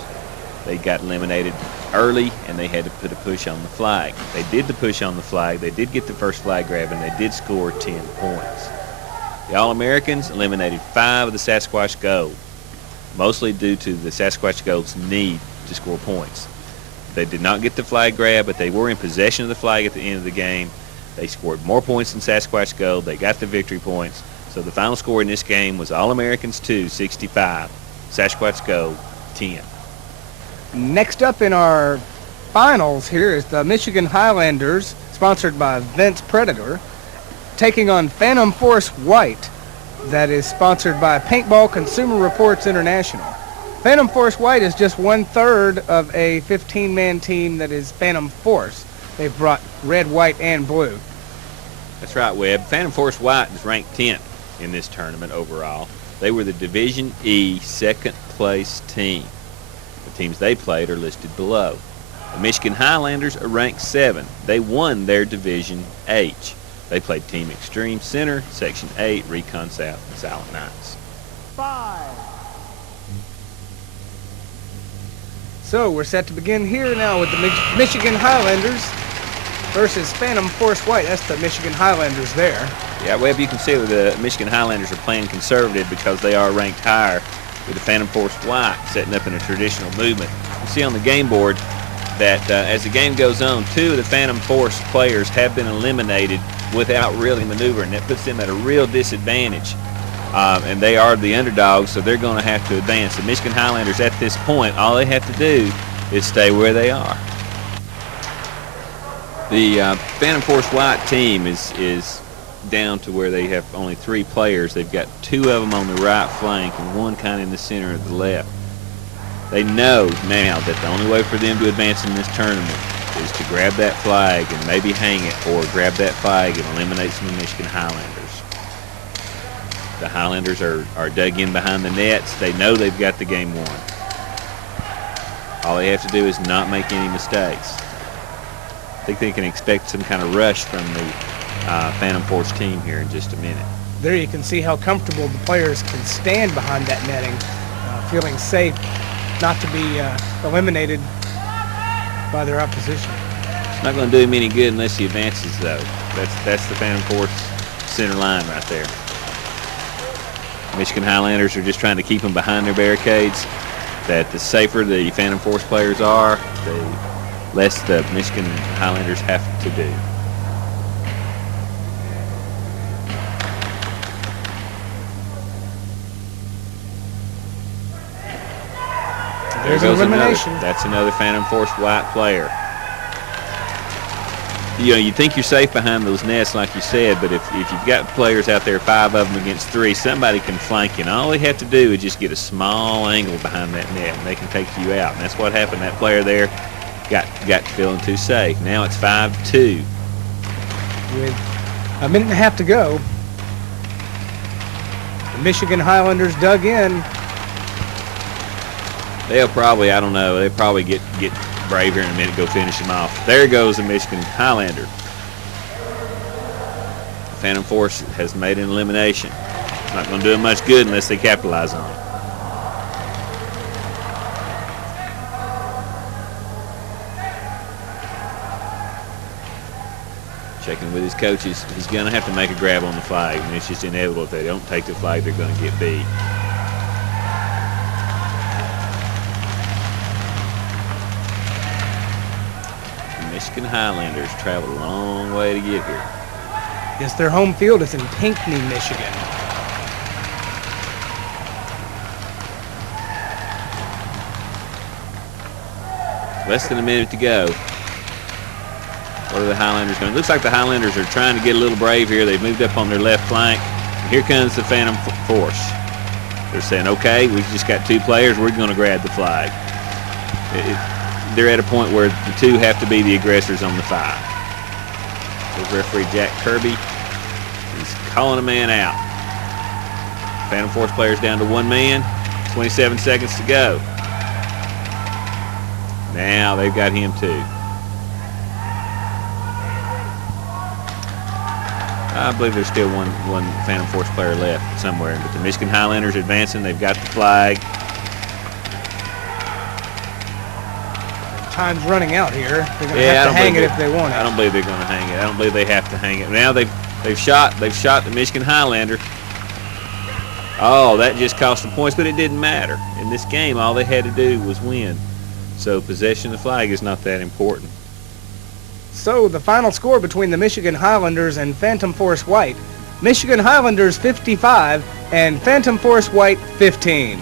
They got eliminated early, and they had to put a push on the flag. They did the push on the flag. They did get the first flag grab, and they did score 10 points. The All-Americans eliminated 5 of the Sasquatch Gold, mostly due to the Sasquatch Gold's need to score points. They did not get the flag grab, but they were in possession of the flag at the end of the game. They scored more points than Sasquatch Gold. They got the victory points. So the final score in this game was All-Americans 2, 65. Sasquatch Gold, 10. Next up in our finals here is the Michigan Highlanders, sponsored by Vince Predator, taking on Phantom Force White, that is sponsored by Paintball Consumer Reports International. Phantom Force White is just 1/3 of a 15-man team that is Phantom Force. They've brought red, white, and blue. That's right, Webb. Phantom Force White is ranked 10th in this tournament overall. They were the Division E second-place team. The teams they played are listed below. The Michigan Highlanders are ranked 7. They won their Division H. They played Team Extreme Center, Section 8, Recon South, and Silent Knights. 5. So we're set to begin here now with the Michigan Highlanders versus Phantom Force White. That's the Michigan Highlanders there. Yeah, Webb, you can see that the Michigan Highlanders are playing conservative because they are ranked higher, with the Phantom Force White setting up in a traditional movement. You see on the game board that as the game goes on, 2 of the Phantom Force players have been eliminated without really maneuvering. That puts them at a real disadvantage. And they are the underdogs, so they're going to have to advance. The Michigan Highlanders at this point, all they have to do is stay where they are. The Phantom Force White team is down to where they have only 3 players. They've got 2 of them on the right flank and 1 kind of in the center of the left. They know now that the only way for them to advance in this tournament is to grab that flag and maybe hang it, or grab that flag and eliminate some of the Michigan Highlanders. The Highlanders are dug in behind the nets. They know they've got the game won. All they have to do is not make any mistakes. I think they can expect some kind of rush from the Phantom Force team here in just a minute. There you can see how comfortable the players can stand behind that netting, feeling safe not to be eliminated by their opposition. It's not going to do him any good unless he advances, though. That's the Phantom Force center line right there. Michigan Highlanders are just trying to keep them behind their barricades. That the safer the Phantom Force players are, the less the Michigan Highlanders have to do. There's an elimination. That's another Phantom Force White player. You know, you think you're safe behind those nets, like you said, but if you've got players out there, 5 of them against 3, somebody can flank you. And all they have to do is just get a small angle behind that net, and they can take you out. And that's what happened. That player there got feeling too safe. Now it's 5-2. With a minute and a half to go, the Michigan Highlanders dug in. They'll probably, I don't know, they'll probably get brave here in a minute, go finish him off. There goes the Michigan Highlander. The Phantom Force has made an elimination. It's not going to do them much good unless they capitalize on it. Checking with his coaches, he's going to have to make a grab on the flag, and it's just inevitable. If they don't take the flag, they're going to get beat. Michigan Highlanders traveled a long way to get here. Yes, their home field is in Pinckney, Michigan. Less than a minute to go. What are the Highlanders going to do? Looks like the Highlanders are trying to get a little brave here. They've moved up on their left flank. And here comes the Phantom Force. They're saying, okay, we've just got 2 players. We're going to grab the flag. They're at a point where the 2 have to be the aggressors on the 5. There's referee Jack Kirby. He's calling a man out. Phantom Force players down to 1 man. 27 seconds to go. Now they've got him too. I believe there's still one Phantom Force player left somewhere. But the Michigan Highlanders advancing. They've got the flag. Time's running out here. They're going to have to hang it if they want it. I don't believe they're going to hang it. I don't believe they have to hang it. Now they've shot the Michigan Highlander. Oh, that just cost them points, but it didn't matter. In this game, all they had to do was win. So possession of the flag is not that important. So the final score between the Michigan Highlanders and Phantom Force White, Michigan Highlanders 55, and Phantom Force White 15.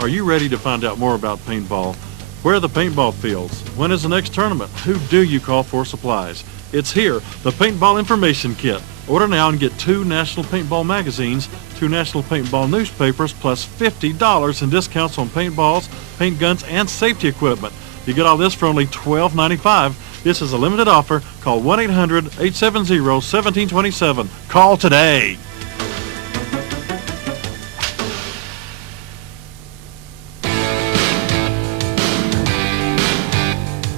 Are you ready to find out more about paintball? Where are the paintball fields? When is the next tournament? Who do you call for supplies? It's here, the Paintball Information Kit. Order now and get 2 National Paintball magazines, 2 National Paintball newspapers, plus $50 in discounts on paintballs, paint guns, and safety equipment. You get all this for only $12.95. This is a limited offer. Call 1-800-870-1727. Call today.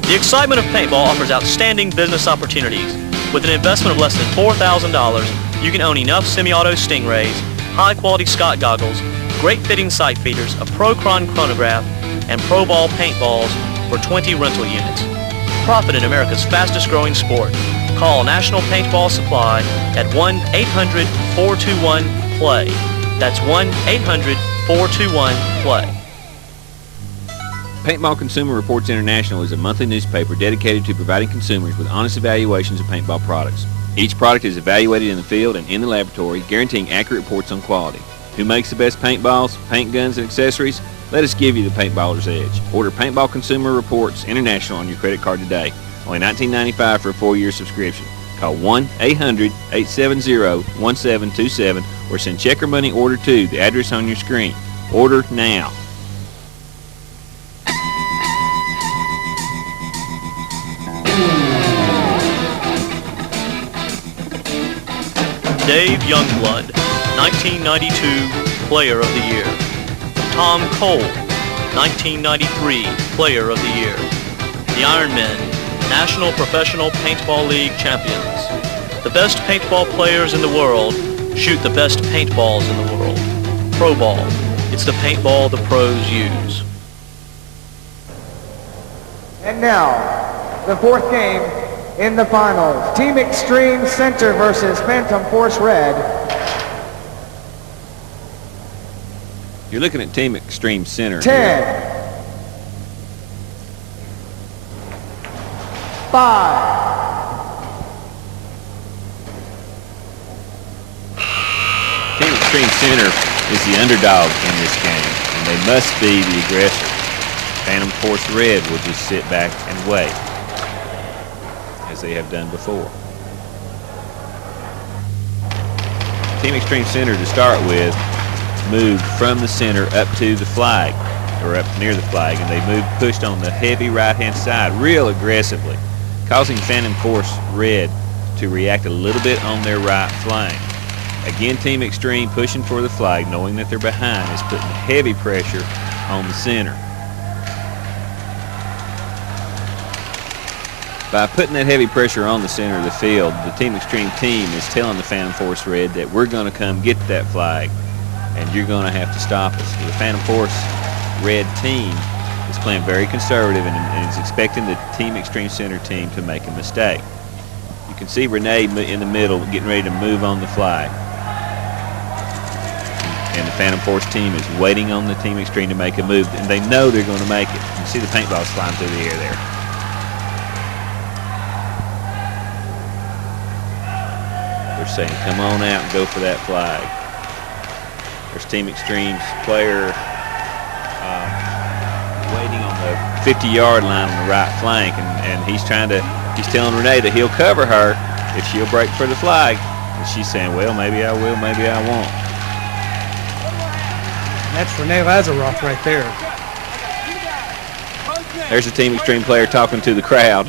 The excitement of paintball offers outstanding business opportunities. With an investment of less than $4,000, you can own enough semi-auto Stingrays, high-quality Scott goggles, great fitting sight feeders, a Pro-Cron chronograph, and Pro Ball paintballs for 20 rental units. Profit in America's fastest growing sport. Call National Paintball Supply at 1-800-421-PLAY. That's 1-800-421-PLAY. Paintball Consumer Reports International is a monthly newspaper dedicated to providing consumers with honest evaluations of paintball products. Each product is evaluated in the field and in the laboratory, guaranteeing accurate reports on quality. Who makes the best paintballs, paint guns, and accessories? Let us give you the paintballer's edge. Order Paintball Consumer Reports International on your credit card today. Only $19.95 for a 4-year subscription. Call 1-800-870-1727 or send check or money order to the address on your screen. Order now. Dave Youngblood, 1992 Player of the Year. Tom Cole, 1993 Player of the Year. The Ironmen, National Professional Paintball League champions. The best paintball players in the world shoot the best paintballs in the world. Pro Ball, it's the paintball the pros use. And now, the 4th game in the finals. Team Extreme Center versus Phantom Force Red. You're looking at Team Extreme Center 10, here. 5. Team Extreme Center is the underdog in this game, and they must be the aggressor. Phantom Force Red will just sit back and wait, as they have done before. Team Extreme Center, to start with, moved from the center up to the flag, or up near the flag, and they pushed on the heavy right-hand side real aggressively, causing Phantom Force Red to react a little bit on their right flank. Again, Team Extreme pushing for the flag, knowing that they're behind, is putting heavy pressure on the center. By putting that heavy pressure on the center of the field, the Team Extreme team is telling the Phantom Force Red that we're going to come get that flag, and you're going to have to stop us. The Phantom Force Red team is playing very conservative and is expecting the Team Extreme Center team to make a mistake. You can see Renee in the middle getting ready to move on the flag. And the Phantom Force team is waiting on the Team Extreme to make a move, and they know they're going to make it. You see the paintballs flying through the air there. They're saying, come on out and go for that flag. There's Team Extreme's player waiting on the 50-yard line on the right flank, and he's telling Renee that he'll cover her if she'll break for the flag. And she's saying, well, maybe I will, maybe I won't. That's Renee Lazaroff right there. There's a Team Extreme player talking to the crowd,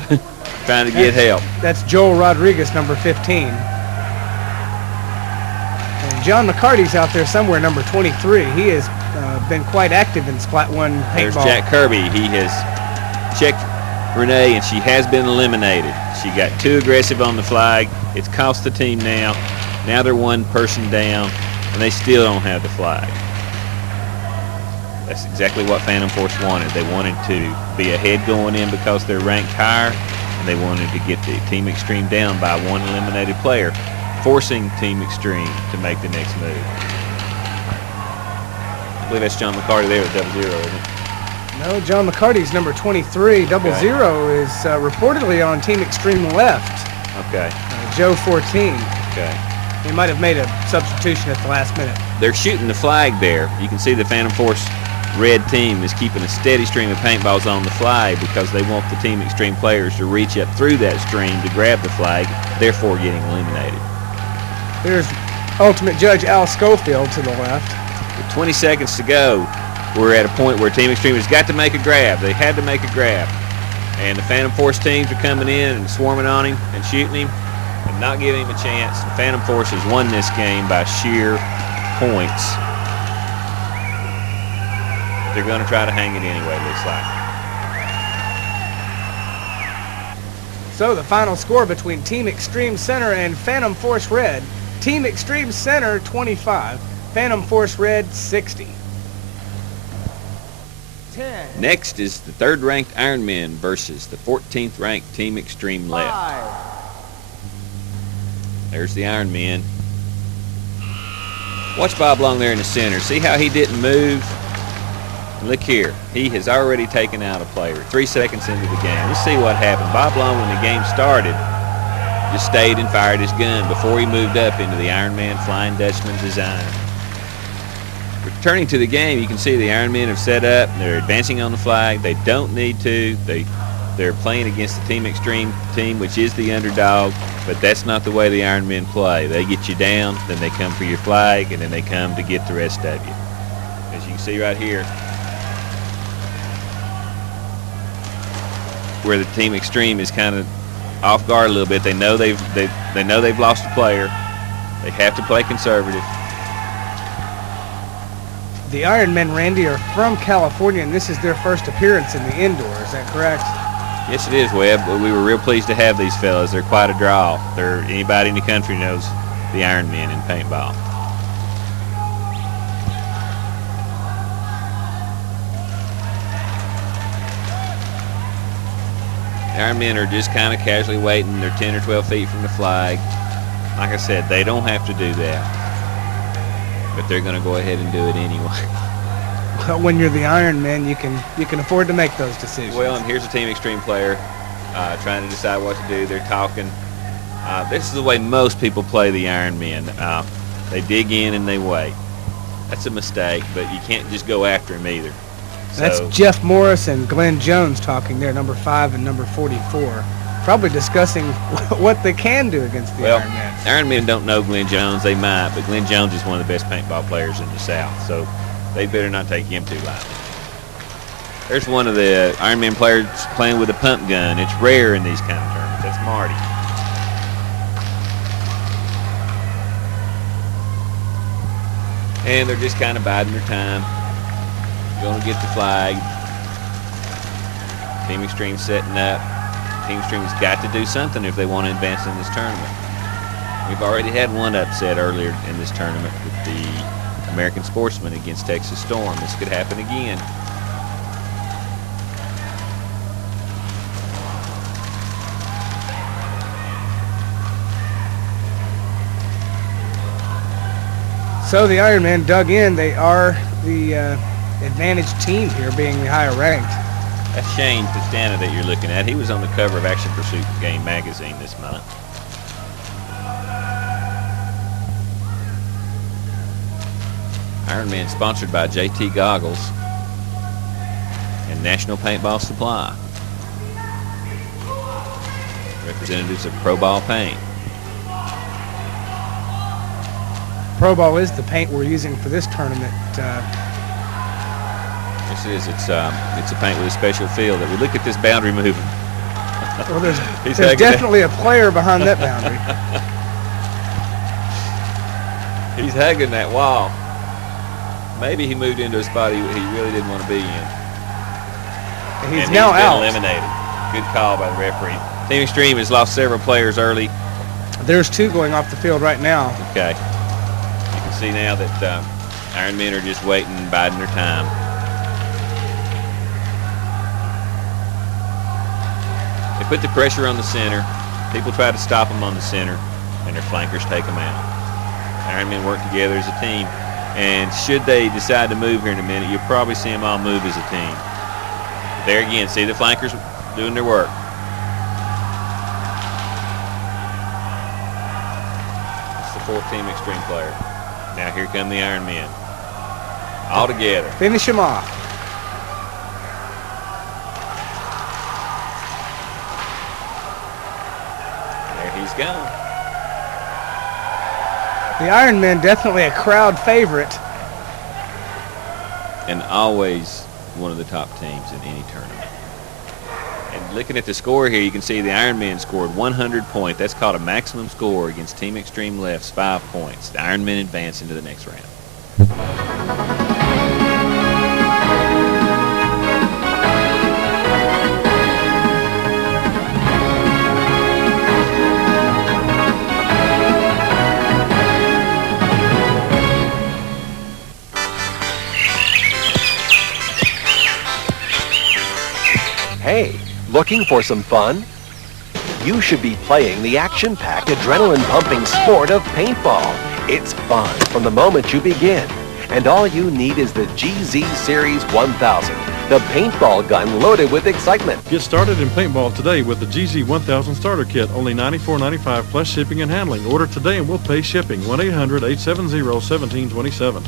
trying to get help. That's Joel Rodriguez, number 15. And John McCarty's out there somewhere, number 23. He has been quite active in Splat 1 paintball. There's Jack Kirby. He has checked Renee, and she has been eliminated. She got too aggressive on the flag. It's cost the team now. Now they're one person down, and they still don't have the flag. That's exactly what Phantom Force wanted. They wanted to be ahead going in because they're ranked higher, and they wanted to get the Team Extreme down by one eliminated player, forcing Team Extreme to make the next move. I believe that's John McCarty there at 00, isn't it? No, John McCarty's number 23, double Okay. zero, is reportedly on Team Extreme left. Okay. Joe 14. Okay. He might have made a substitution at the last minute. They're shooting the flag there. You can see the Phantom Force red team is keeping a steady stream of paintballs on the flag because they want the Team Extreme players to reach up through that stream to grab the flag, therefore getting eliminated. There's Ultimate Judge Al Schofield to the left. With 20 seconds to go, we're at a point where Team Extreme has got to make a grab. They had to make a grab. And the Phantom Force teams are coming in and swarming on him and shooting him and not giving him a chance. The Phantom Force has won this game by sheer points. They're going to try to hang it anyway, it looks like. So the final score between Team Extreme Center and Phantom Force Red. Team Extreme Center 25, Phantom Force Red 60. 10, Next is the third-ranked Ironmen versus the 14th-ranked Team Extreme left. 5, There's the Ironmen. Watch Bob Long there in the center. See how he didn't move? Look here. He has already taken out a player 3 seconds into the game. Let's see what happened. Bob Long, when the game started, just stayed and fired his gun before he moved up into the Ironman Flying Dutchman design. Returning to the game, you can see the Ironmen have set up. They're advancing on the flag. They don't need to. They're playing against the Team Extreme team, which is the underdog, but that's not the way the Ironmen play. They get you down, then they come for your flag, and then they come to get the rest of you. As you can see right here, where the Team Extreme is kind of off guard a little bit. They know they've lost a player. They have to play conservative. The Ironmen, Randy, are from California, and this is their first appearance in the indoor. Is that correct? Yes, it is, Webb. We were real pleased to have these fellas. They're quite a draw. Anybody in the country knows the Ironmen in paintball. The Ironmen are just kind of casually waiting. They're 10 or 12 feet from the flag. Like I said, they don't have to do that, but they're going to go ahead and do it anyway. Well, when you're the Ironman, you can afford to make those decisions. Well, and here's a Team Extreme player trying to decide what to do. They're talking. This is the way most people play the Ironmen. They dig in and they wait. That's a mistake, but you can't just go after him either. That's So, Jeff Morris and Glenn Jones talking there, number 5 and number 44. Probably discussing what they can do against the well, Ironmen. Ironmen don't know Glenn Jones. They might, but Glenn Jones is one of the best paintball players in the South, so they better not take him too lightly. There's one of the Ironman players playing with a pump gun. It's rare in these kind of tournaments. That's Marty. And they're just kind of biding their time. Going to get the flag. Team Extreme setting up. Team Extreme's got to do something if they want to advance in this tournament. We've already had one upset earlier in this tournament with the American Sportsman against Texas Storm. This could happen again. So the Ironmen dug in. They are the advantaged team here, being the higher ranked. That's Shane Pastana that you're looking at. He was on the cover of Action Pursuit Game magazine this month. Ironman sponsored by JT Goggles and National Paintball Supply. Representatives of Pro Ball Paint. Pro Ball is the paint we're using for this tournament. Yes, it is. It's a paint with a special feel. That we look at this boundary moving. Well, there's hugging definitely a player behind that boundary. He's hugging that wall. Maybe he moved into a spot he really didn't want to be in. He's now been out. eliminated. Good call by the referee. Team Extreme has lost several players early. There's 2 going off the field right now. Okay. You can see now that Ironmen are just waiting and biding their time. They put the pressure on the center. People try to stop them on the center, and their flankers take them out. Ironmen work together as a team, and should they decide to move here in a minute, you'll probably see them all move as a team. There again, see the flankers doing their work. It's the fourth team extreme player. Now here come the Iron Men. All together. Finish him off. There he's gone. The Iron Men definitely a crowd favorite. And always one of the top teams in any tournament. And looking at the score here, you can see the Iron Men scored 100 points. That's called a maximum score against Team Extreme Left's 5 points. The Iron Men advance into the next round. Hey, looking for some fun? You should be playing the action-packed, adrenaline-pumping sport of paintball. It's fun from the moment you begin. And all you need is the GZ Series 1000, the paintball gun loaded with excitement. Get started in paintball today with the GZ 1000 starter kit, only $94.95 plus shipping and handling. Order today and we'll pay shipping. 1-800-870-1727.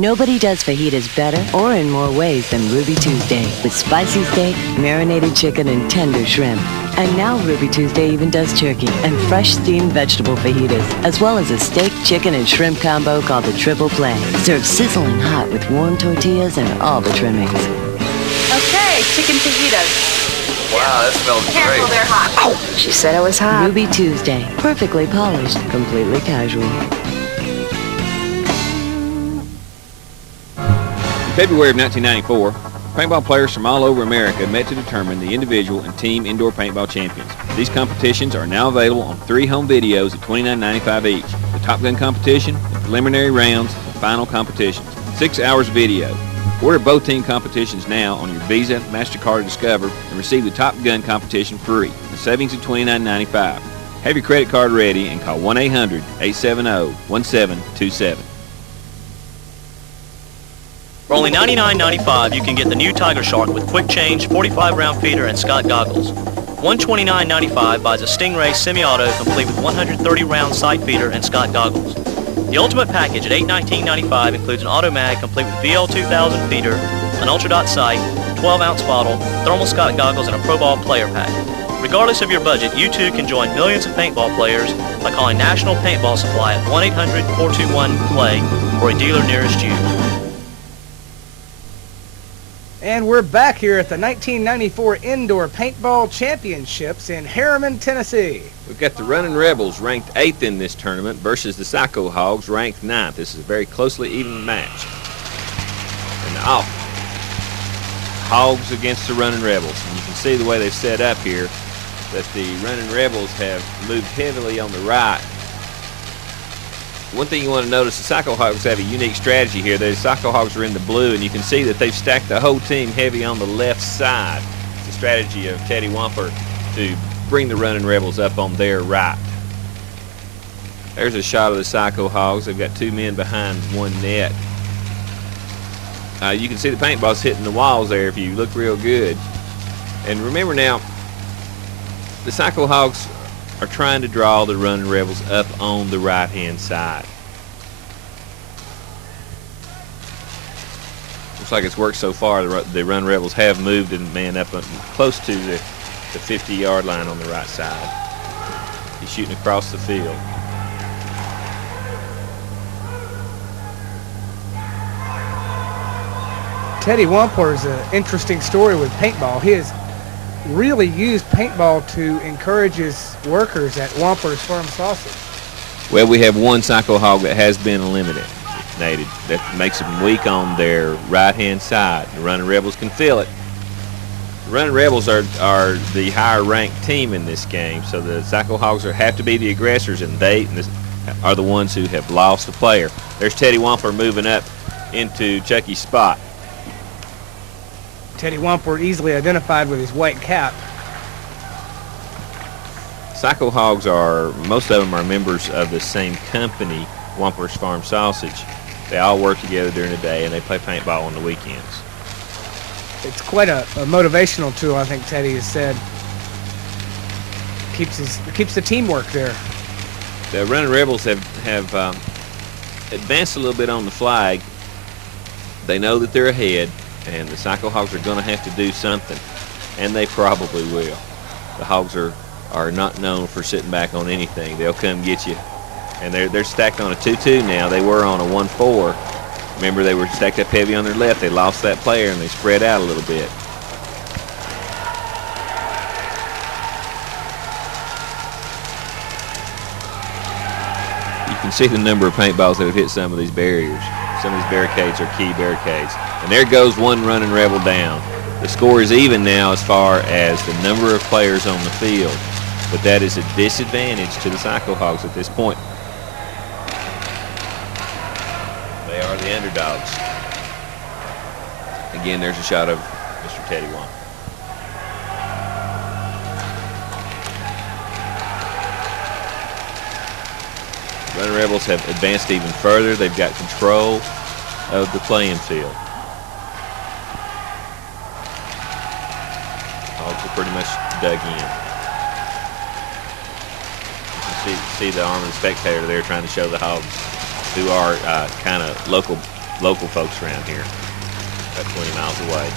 Nobody does fajitas better or in more ways than Ruby Tuesday, with spicy steak, marinated chicken, and tender shrimp. And now Ruby Tuesday even does turkey and fresh steamed vegetable fajitas, as well as a steak, chicken, and shrimp combo called the Triple Play. Served sizzling hot with warm tortillas and all the trimmings. Okay, chicken fajitas. Wow, that smells Careful, great. they're hot. Oh, she said it was hot. Ruby Tuesday, perfectly polished, completely casual. In February of 1994, paintball players from all over America met to determine the individual and team indoor paintball champions. These competitions are now available on 3 home videos at $29.95 each. The Top Gun competition, the preliminary rounds, and final competitions. 6 hours video. Order both team competitions now on your Visa, MasterCard, or Discover and receive the Top Gun competition free. The savings of $29.95. Have your credit card ready and call 1-800-870-1727. For only $99.95, you can get the new Tiger Shark with quick change, 45-round feeder, and Scott goggles. $129.95 buys a Stingray semi-auto complete with 130-round sight feeder and Scott goggles. The Ultimate Package at $819.95 includes an auto mag complete with VL2000 feeder, an Ultra Dot sight, 12-ounce bottle, thermal Scott goggles, and a Pro Ball player pack. Regardless of your budget, you too can join millions of paintball players by calling National Paintball Supply at 1-800-421-PLAY or a dealer nearest you. And we're back here at the 1994 Indoor Paintball Championships in Harriman, Tennessee. We've got the Running Rebels ranked 8th in this tournament versus the Psycho Hogs ranked 9th. This is a very closely even match. And the Hogs against the Running Rebels. And you can see the way they've set up here that the Running Rebels have moved heavily on the right. One thing you want to notice, the Psycho Hogs have a unique strategy here. The Psycho Hogs are in the blue, and you can see that they've stacked the whole team heavy on the left side. It's a strategy of Teddy Wamper to bring the Running Rebels up on their right. There's a shot of the Psycho Hogs. They've got 2 men behind one net. You can see the paintballs hitting the walls there if you look real good. And remember now, the Psycho Hogs are trying to draw the Running Rebels up on the right-hand side. Looks like it's worked so far. The Running Rebels have moved and man up close to the 50-yard line on the right side. He's shooting across the field. Teddy Wampler is an interesting story with paintball. He has really used paintball to encourage his workers at Wampler's Farm Sausage. Well, we have one Psycho Hog that has been eliminated. That makes them weak on their right-hand side. The Running Rebels can feel it. The Running Rebels are the higher-ranked team in this game, so the Psycho Hogs have to be the aggressors, and they are the ones who have lost a player. There's Teddy Wampler moving up into Chucky's spot. Teddy Wampler easily identified with his white cap. Psycho Hogs most of them are members of the same company, Wampler's Farm Sausage. They all work together during the day and they play paintball on the weekends. it's quite a motivational tool, I think Teddy has said. Keeps the teamwork there. The Running Rebels have advanced a little bit on the flag. They know that they're ahead, and the Psycho Hogs are going to have to do something, and they probably will. The Hogs are not known for sitting back on anything. They'll come get you. And they're stacked on a 2-2 now. They were on a 1-4. Remember, they were stacked up heavy on their left. They lost that player, and they spread out a little bit. You can see the number of paintballs that have hit some of these barriers. Some of these barricades are key barricades. And there goes one Running Rebel down. The score is even now as far as the number of players on the field. But that is a disadvantage to the Psycho Hogs at this point. They are the underdogs. Again, there's a shot of Mr. Teddy Wong. Running Rebels have advanced even further. They've got control of the playing field. Hogs are pretty much dug in. You can see the arm of the spectator there trying to show the Hogs, who are kind of local folks around here, about 20 miles away.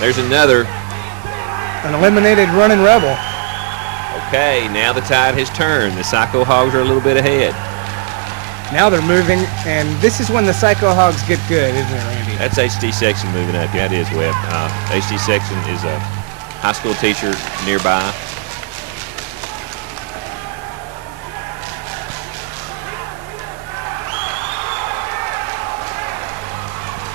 There's an eliminated Running Rebel. Okay, now the tide has turned. The Psycho Hogs are a little bit ahead. Now they're moving, and this is when the Psycho Hogs get good, isn't it, Randy? That's HD Sexton moving up. Yeah, it is, Webb. HD Sexton is a high school teacher nearby.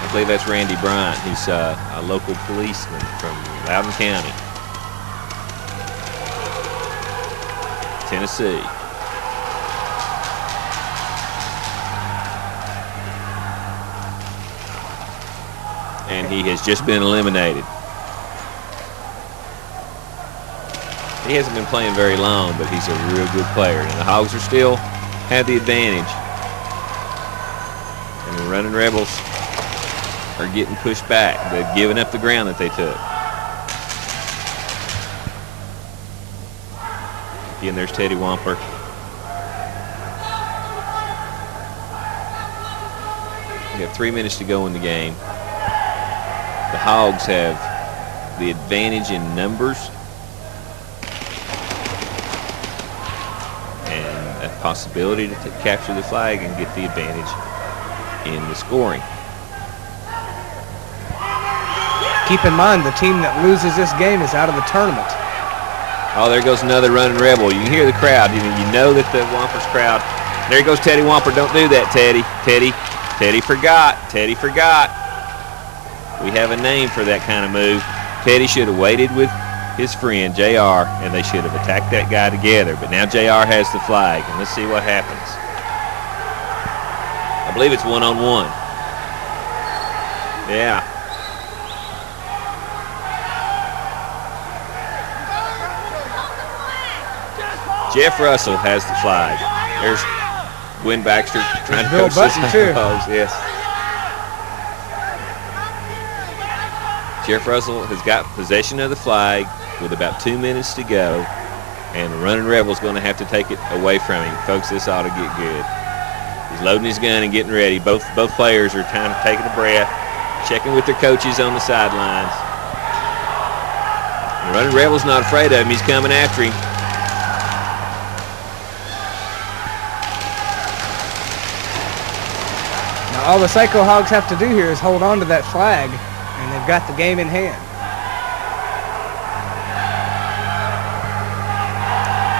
I believe that's Randy Bryant. He's a local policeman from Loudoun County, Tennessee. And he has just been eliminated. He hasn't been playing very long, but he's a real good player. And the Hogs are still have the advantage. And the Running Rebels are getting pushed back. They've given up the ground that they took. Again, there's Teddy Wamper. We have 3 minutes to go in the game. The Hogs have the advantage in numbers and a possibility to capture the flag and get the advantage in the scoring. Keep in mind, the team that loses this game is out of the tournament. Oh, there goes another Running Rebel. You can hear the crowd. You know that the Wamper's crowd. There goes Teddy Wamper. Don't do that, Teddy. Teddy forgot. Teddy forgot. We have a name for that kind of move. Teddy should have waited with his friend, JR, and they should have attacked that guy together. But now JR has the flag, and let's see what happens. I believe it's one-on-one. Yeah. Jeff Russell has the flag. There's Gwen Baxter trying to coach this. Yes. Jeff Russell has got possession of the flag with about 2 minutes to go, and the Running Rebel's going to have to take it away from him. Folks, this ought to get good. He's loading his gun and getting ready. Both players are kind of taking a breath, checking with their coaches on the sidelines. The Running Rebel's not afraid of him. He's coming after him. Now, all the Psycho Hogs have to do here is hold on to that flag, and they've got the game in hand.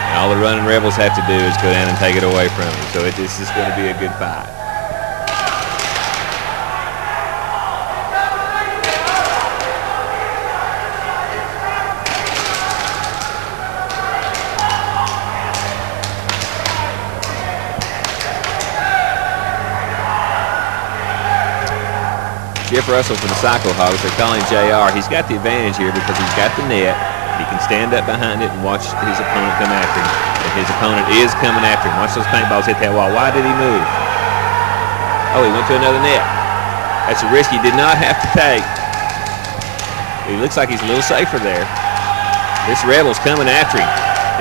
And all the Running Rebels have to do is go down and take it away from him. So this is going to be a good fight. Jeff Russell for the Psycho Hogs. They're calling JR. He's got the advantage here because he's got the net. He can stand up behind it and watch his opponent come after him. If his opponent is coming after him, watch those paintballs hit that wall. Why did he move? Oh, he went to another net. That's a risk he did not have to take. He looks like he's a little safer there. This Rebel's coming after him.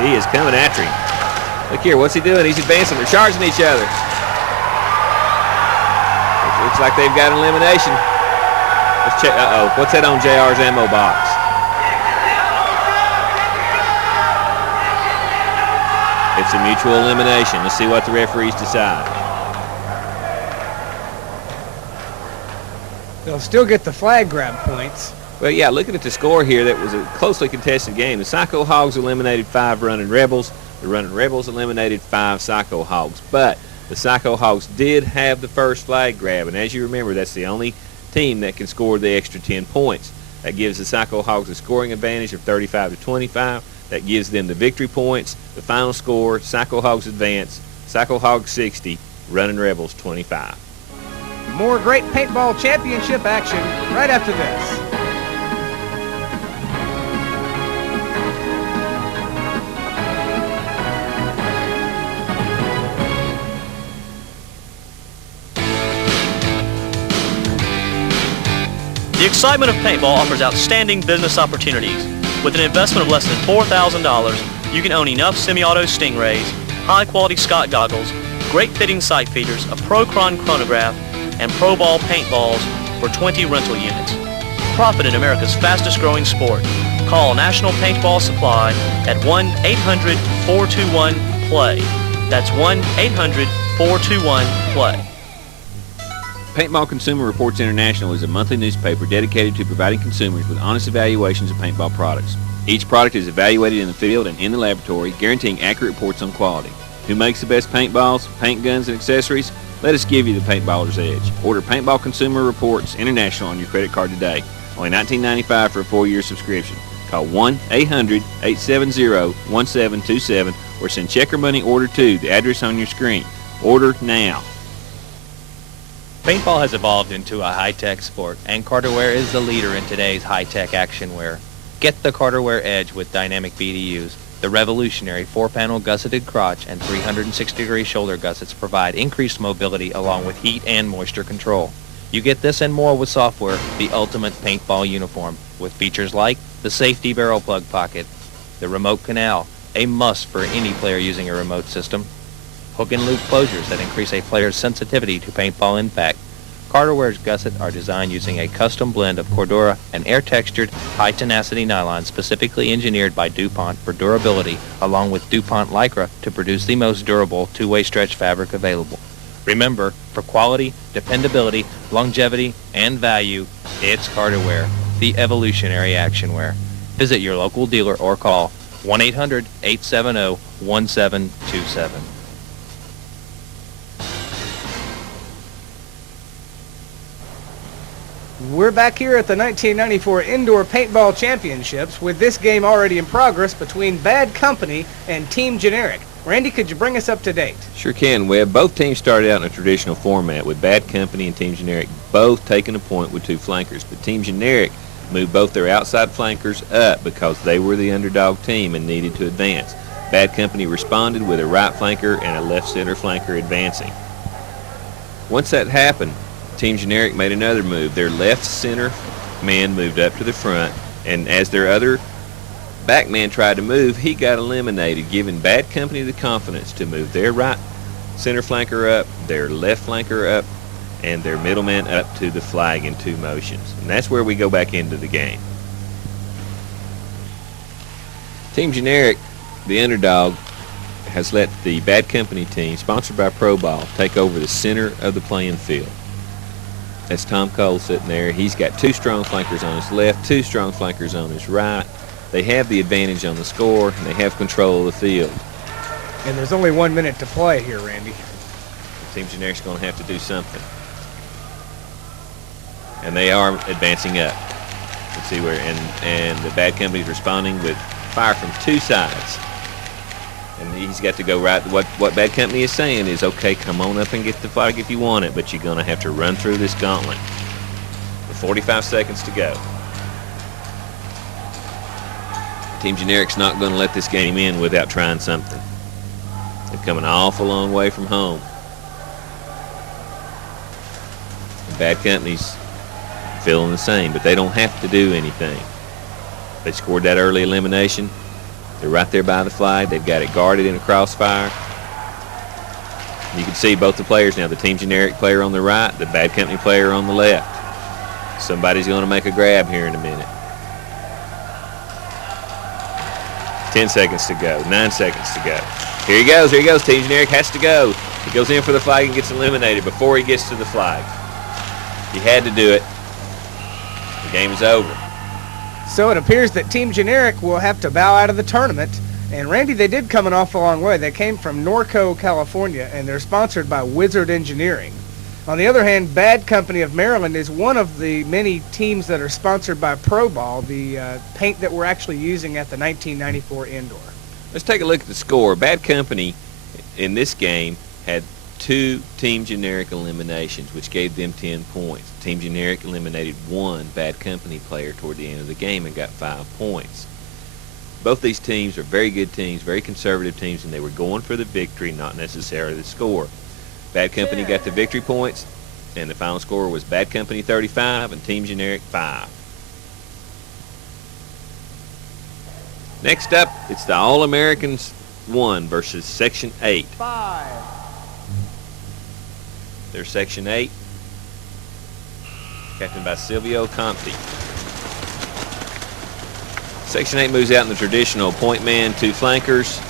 He is coming after him. Look here, what's he doing? He's advancing. They're charging each other. It looks like they've got an elimination. Let's check. Uh-oh, what's that on JR's ammo box? It's a mutual elimination. Let's see what the referees decide. They'll still get the flag grab points. Well, yeah, looking at the score here, that was a closely contested game. The Psycho Hogs eliminated 5 Running Rebels. The Running Rebels eliminated 5 Psycho Hogs. But the Psycho Hogs did have the first flag grab, and as you remember, that's the only team that can score the extra 10 points. That gives the Psycho Hogs a scoring advantage of 35-25. That gives them the victory points. The final score, Psycho Hogs advance, Psycho Hogs 60, Running Rebels 25. More great paintball championship action right after this. The excitement of paintball offers outstanding business opportunities. With an investment of less than $4,000, you can own enough semi-auto Stingrays, high-quality Scott goggles, great fitting sight feeders, a Pro-Chron chronograph, and Pro Ball paintballs for 20 rental units. Profit in America's fastest-growing sport. Call National Paintball Supply at 1-800-421-PLAY. That's 1-800-421-PLAY. Paintball Consumer Reports International is a monthly newspaper dedicated to providing consumers with honest evaluations of paintball products. Each product is evaluated in the field and in the laboratory, guaranteeing accurate reports on quality. Who makes the best paintballs, paint guns, and accessories? Let us give you the paintballer's edge. Order Paintball Consumer Reports International on your credit card today. Only $19.95 for a 4-year subscription. Call 1-800-870-1727 or send check or money order to the address on your screen. Order now. Paintball has evolved into a high-tech sport, and Carterware is the leader in today's high-tech action wear. Get the Carterware edge with dynamic BDUs. The revolutionary 4-panel gusseted crotch and 360-degree shoulder gussets provide increased mobility along with heat and moisture control. You get this and more with software, the ultimate paintball uniform, with features like the safety barrel plug pocket, the remote canal, a must for any player using a remote system, hook and loop closures that increase a player's sensitivity to paintball impact. Carterware's gussets are designed using a custom blend of Cordura and air-textured, high-tenacity nylon specifically engineered by DuPont for durability, along with DuPont Lycra to produce the most durable two-way stretch fabric available. Remember, for quality, dependability, longevity, and value, it's Carterware, the evolutionary actionwear. Visit your local dealer or call 1-800-870-1727. We're back here at the 1994 Indoor Paintball Championships with this game already in progress between Bad Company and Team Generic. Randy, could you bring us up to date? Sure can, Webb. Both teams started out in a traditional format with Bad Company and Team Generic both taking a point with 2 flankers. But Team Generic moved both their outside flankers up because they were the underdog team and needed to advance. Bad Company responded with a right flanker and a left center flanker advancing. Once that happened, Team Generic made another move. Their left center man moved up to the front, and as their other back man tried to move, he got eliminated, giving Bad Company the confidence to move their right center flanker up, their left flanker up, and their middleman up to the flag in 2 motions. And that's where we go back into the game. Team Generic, the underdog, has let the Bad Company team, sponsored by Pro Ball, take over the center of the playing field. That's Tom Cole sitting there. He's got 2 strong flankers on his left, 2 strong flankers on his right. They have the advantage on the score, and they have control of the field. And there's only 1 minute to play here, Randy. Team Generic's going to have to do something. And they are advancing up. Let's see where, and the Bad Company's responding with fire from 2 sides. And he's got to go right. What Bad Company is saying is, okay, come on up and get the flag if you want it, but you're going to have to run through this gauntlet. With 45 seconds to go. Team Generic's not going to let this game in without trying something. They've come an awful long way from home. The Bad Company's feeling the same, but they don't have to do anything. They scored that early elimination. They're right there by the flag. They've got it guarded in a crossfire. You can see both the players now, the Team Generic player on the right, the Bad Company player on the left. Somebody's going to make a grab here in a minute. 10 seconds to go, 9 seconds to go. Here he goes, here he goes. Team Generic has to go. He goes in for the flag and gets eliminated before he gets to the flag. He had to do it. The game is over. So it appears that Team Generic will have to bow out of the tournament. And Randy, they did come an awful long way. They came from Norco, California, and they're sponsored by Wizard Engineering. On the other hand, Bad Company of Maryland is one of the many teams that are sponsored by Pro Ball, the paint that we're actually using at the 1994 indoor. Let's take a look at the score. Bad Company in this game had 2 Team Generic eliminations, which gave them 10 points. Team Generic eliminated 1 Bad Company player toward the end of the game and got 5 points. Both these teams are very good teams, very conservative teams, and they were going for the victory, not necessarily the score. Bad Company got the victory points, and the final score was Bad Company 35 and Team Generic 5. Next up, it's the All-Americans 1 versus Section 8. 5. There's Section 8, captained by Silvio Conti. Section 8 moves out in the traditional point man, 2 flankers,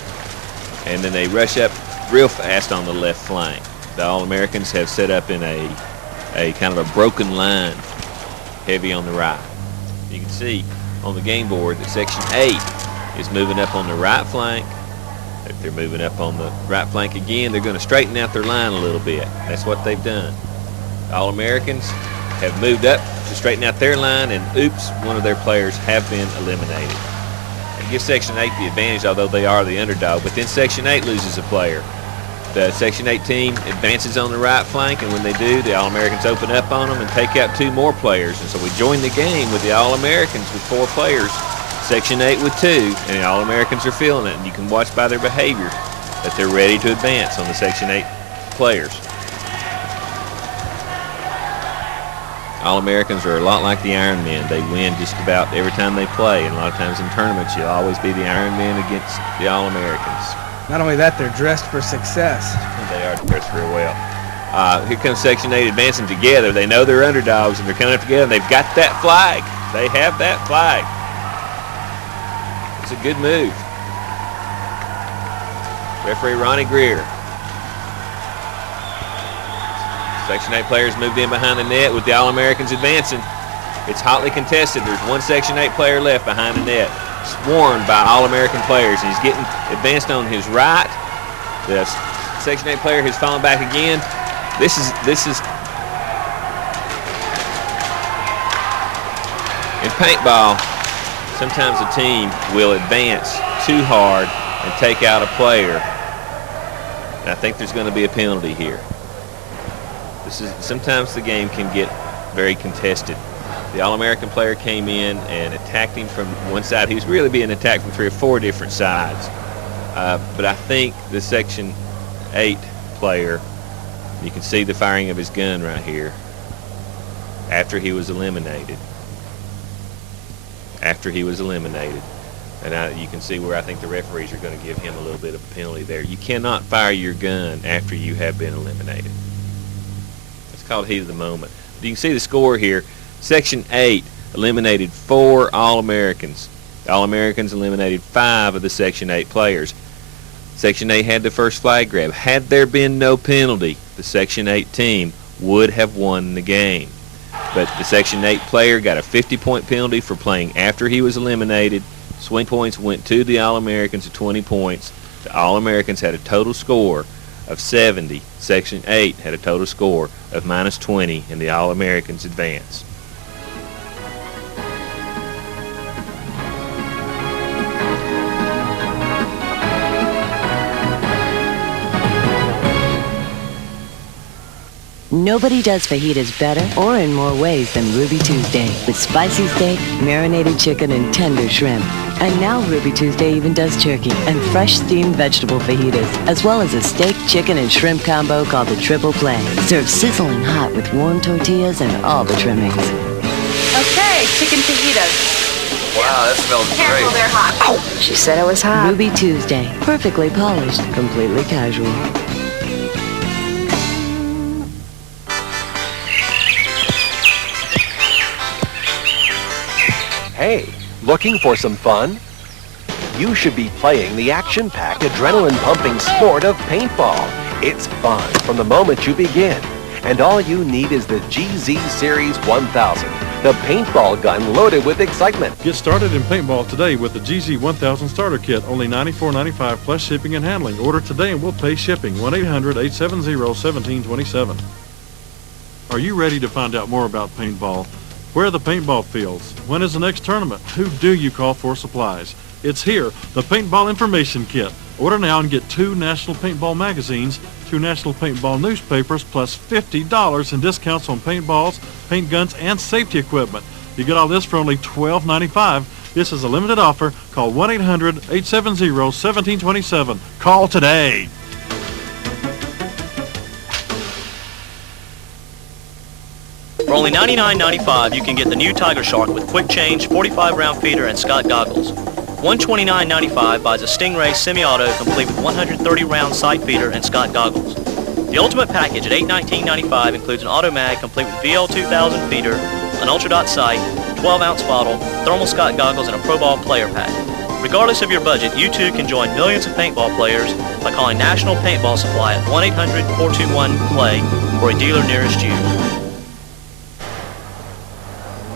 and then they rush up real fast on the left flank. The All-Americans have set up in a kind of a broken line, heavy on the right. You can see on the game board that Section 8 is moving up on the right flank. If they're moving up on the right flank again, they're going to straighten out their line a little bit. That's what they've done. The All-Americans have moved up to straighten out their line, and oops, one of their players have been eliminated. It gives Section 8 the advantage, although they are the underdog, but then Section 8 loses a player. The Section 8 team advances on the right flank, and when they do, the All-Americans open up on them and take out 2 more players. And so we join the game with the All-Americans with 4 players, Section 8 with 2, and the All-Americans are feeling it. And you can watch by their behavior that they're ready to advance on the Section 8 players. All-Americans are a lot like the Iron Men. They win just about every time they play, and a lot of times in tournaments you'll always be the Iron Men against the All-Americans. Not only that, they're dressed for success. They are dressed real well. Here comes Section 8 advancing together. They know they're underdogs, and they're coming up together, and they've got that flag. They have that flag. It's a good move. Referee Ronnie Greer. Section 8 players moved in behind the net with the All-Americans advancing. It's hotly contested. There's one Section 8 player left behind the net, swarmed by All-American players. He's getting advanced on his right. The Section 8 player has fallen back again. This is in paintball, sometimes a team will advance too hard and take out a player. And I think there's going to be a penalty here. Sometimes the game can get very contested. The All-American player came in and attacked him from one side. He was really being attacked from 3 or 4 different sides. But I think the Section 8 player, you can see the firing of his gun right here after he was eliminated. And you can see where I think the referees are going to give him a little bit of a penalty there. You cannot fire your gun after you have been eliminated. It's called heat of the moment. You can see the score here. Section 8 eliminated 4 All-Americans. The All-Americans eliminated 5 of the Section 8 players. Section 8 had the first flag grab. Had there been no penalty, the Section 8 team would have won the game. But the Section 8 player got a 50-point penalty for playing after he was eliminated. Swing points went to the All-Americans at 20 points. The All-Americans had a total score of 70. Section 8 had a total score of -20, and the All-Americans advance. Nobody does fajitas better or in more ways than Ruby Tuesday with spicy steak, marinated chicken, and tender shrimp. And now Ruby Tuesday even does turkey and fresh steamed vegetable fajitas, as well as a steak, chicken, and shrimp combo called the Triple Play. Served sizzling hot with warm tortillas and all the trimmings. Okay, chicken fajitas. Wow, that smells great. They're hot. She said it was hot. Ruby Tuesday. Perfectly polished, completely casual. Hey, looking for some fun? You should be playing the action-packed, adrenaline-pumping sport of paintball. It's fun from the moment you begin. And all you need is the GZ Series 1000, the paintball gun loaded with excitement. Get started in paintball today with the GZ 1000 Starter Kit, only $94.95 plus shipping and handling. Order today and we'll pay shipping. 1-800-870-1727. Are you ready to find out more about paintball? Where are the paintball fields? When is the next tournament? Who do you call for supplies? It's here, the Paintball Information Kit. Order now and get 2 National Paintball magazines, 2 National Paintball newspapers, plus $50 in discounts on paintballs, paint guns, and safety equipment. You get all this for only $12.95. This is a limited offer. Call 1-800-870-1727. Call today. For only $99.95, you can get the new Tiger Shark with quick change, 45-round feeder, and Scott goggles. $129.95 buys a Stingray semi-auto complete with 130-round sight feeder and Scott goggles. The Ultimate Package at $819.95 includes an auto mag complete with VL2000 feeder, an Ultra Dot sight, 12-ounce bottle, thermal Scott goggles, and a Pro Ball player pack. Regardless of your budget, you too can join millions of paintball players by calling National Paintball Supply at 1-800-421-PLAY or a dealer nearest you.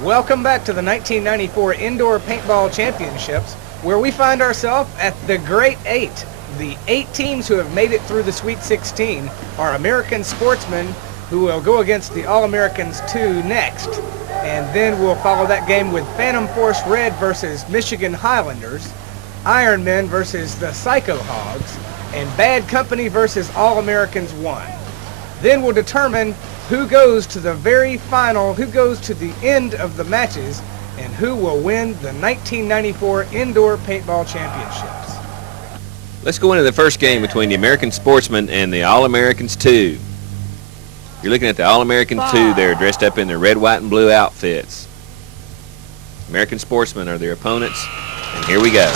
Welcome back to the 1994 Indoor Paintball Championships, where we find ourselves at the Great 8. The 8 teams who have made it through the Sweet 16 are American Sportsmen, who will go against the All-Americans 2 next. And then we'll follow that game with Phantom Force Red versus Michigan Highlanders, Iron Men versus the Psycho Hogs, and Bad Company versus All-Americans 1. Then we'll determine who goes to the very final, who goes to the end of the matches, and who will win the 1994 Indoor Paintball Championships. Let's go into the first game between the American Sportsmen and the All-Americans 2. You're looking at the All-American 2 there, dressed up in their red, white, and blue outfits. American Sportsmen are their opponents, and here we go.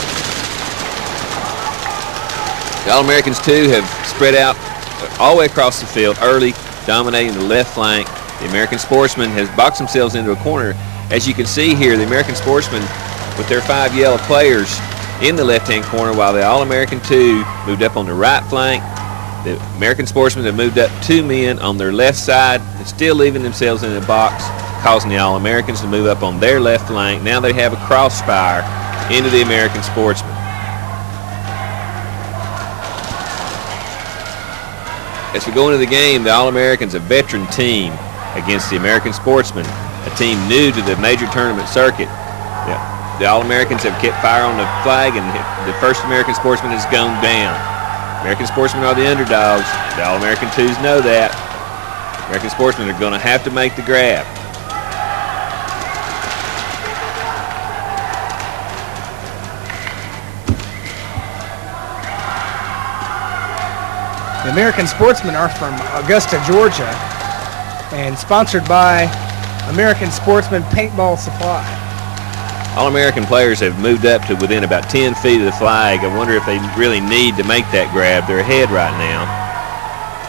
The All-Americans 2 have spread out all the way across the field early, dominating the left flank. The American Sportsmen has boxed themselves into a corner. As you can see here, the American Sportsmen with their 5 yellow players in the left-hand corner, while the All-American 2 moved up on the right flank. The American Sportsmen have moved up 2 men on their left side and still leaving themselves in the box, causing the All-Americans to move up on their left flank. Now they have a crossfire into the American Sportsmen. As we go into the game, the All-Americans, a veteran team, against the American Sportsmen, a team new to the major tournament circuit. The All-Americans have kept fire on the flag, and the first American Sportsman has gone down. American Sportsmen are the underdogs. The All-American 2s know that. American Sportsmen are going to have to make the grab. The American Sportsmen are from Augusta, Georgia, and sponsored by American Sportsman Paintball Supply. All-American players have moved up to within about 10 feet of the flag. I wonder if they really need to make that grab. They're ahead right now.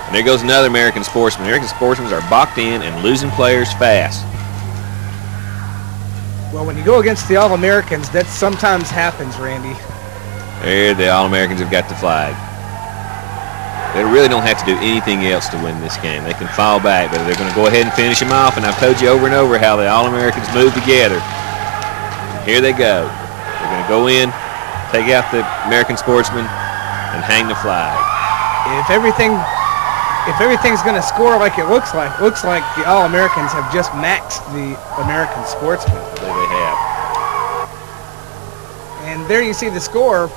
And there goes another American Sportsman. American Sportsmen are boxed in and losing players fast. Well, when you go against the All-Americans, that sometimes happens, Randy. There, the All-Americans have got the flag. They really don't have to do anything else to win this game. They can fall back, but they're going to go ahead and finish them off. And I've told you over and over how the All-Americans move together. And here they go. They're going to go in, take out the American Sportsmen, and hang the flag. If everything's going to score like it looks like the All-Americans have just maxed the American Sportsmen. I believe they have. And there you see the score,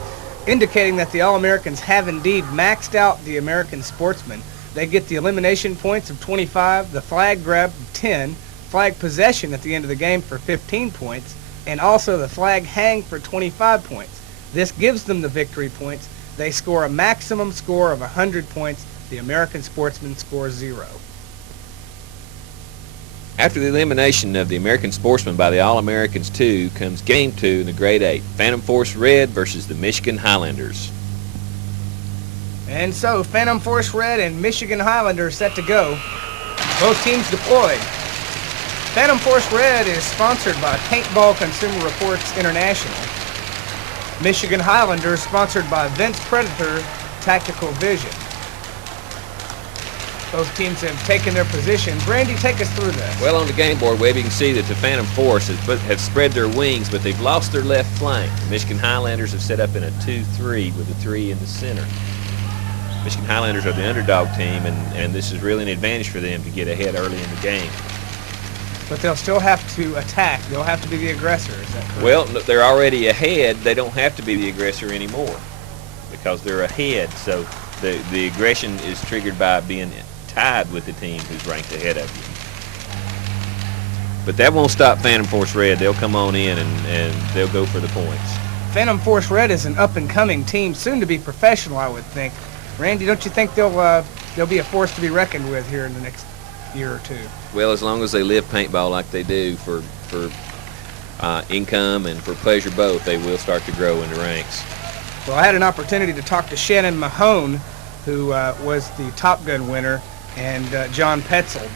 indicating that the All-Americans have indeed maxed out the American Sportsmen. They get the elimination points of 25, the flag grab of 10, flag possession at the end of the game for 15 points, and also the flag hang for 25 points. This gives them the victory points. They score a maximum score of 100 points. The American Sportsmen score 0. After the elimination of the American Sportsmen by the All-Americans 2 comes Game 2 in the Grade 8. Phantom Force Red versus the Michigan Highlanders. And so, Phantom Force Red and Michigan Highlanders set to go. Both teams deployed. Phantom Force Red is sponsored by Paintball Consumer Reports International. Michigan Highlanders sponsored by Vince Predator Tactical Vision. Both teams have taken their positions. Randy, take us through this. Well, on the game board web, you can see that the Phantom Force have spread their wings, but they've lost their left flank. The Michigan Highlanders have set up in a 2-3 with a 3 in the center. Michigan Highlanders are the underdog team, and this is really an advantage for them to get ahead early in the game. But they'll still have to attack. They'll have to be the aggressor, is that correct? Well, they're already ahead. They don't have to be the aggressor anymore because they're ahead. So the aggression is triggered by being tied with the team who's ranked ahead of you. But that won't stop Phantom Force Red. They'll come on in and they'll go for the points. Phantom Force Red is an up-and-coming team, soon to be professional, I would think. Randy, don't you think they'll be a force to be reckoned with here in the next year or two? Well, as long as they live paintball like they do for income and for pleasure both, they will start to grow in the ranks. Well, I had an opportunity to talk to Shannon Mahone, who was the Top Gun winner, and John Petzel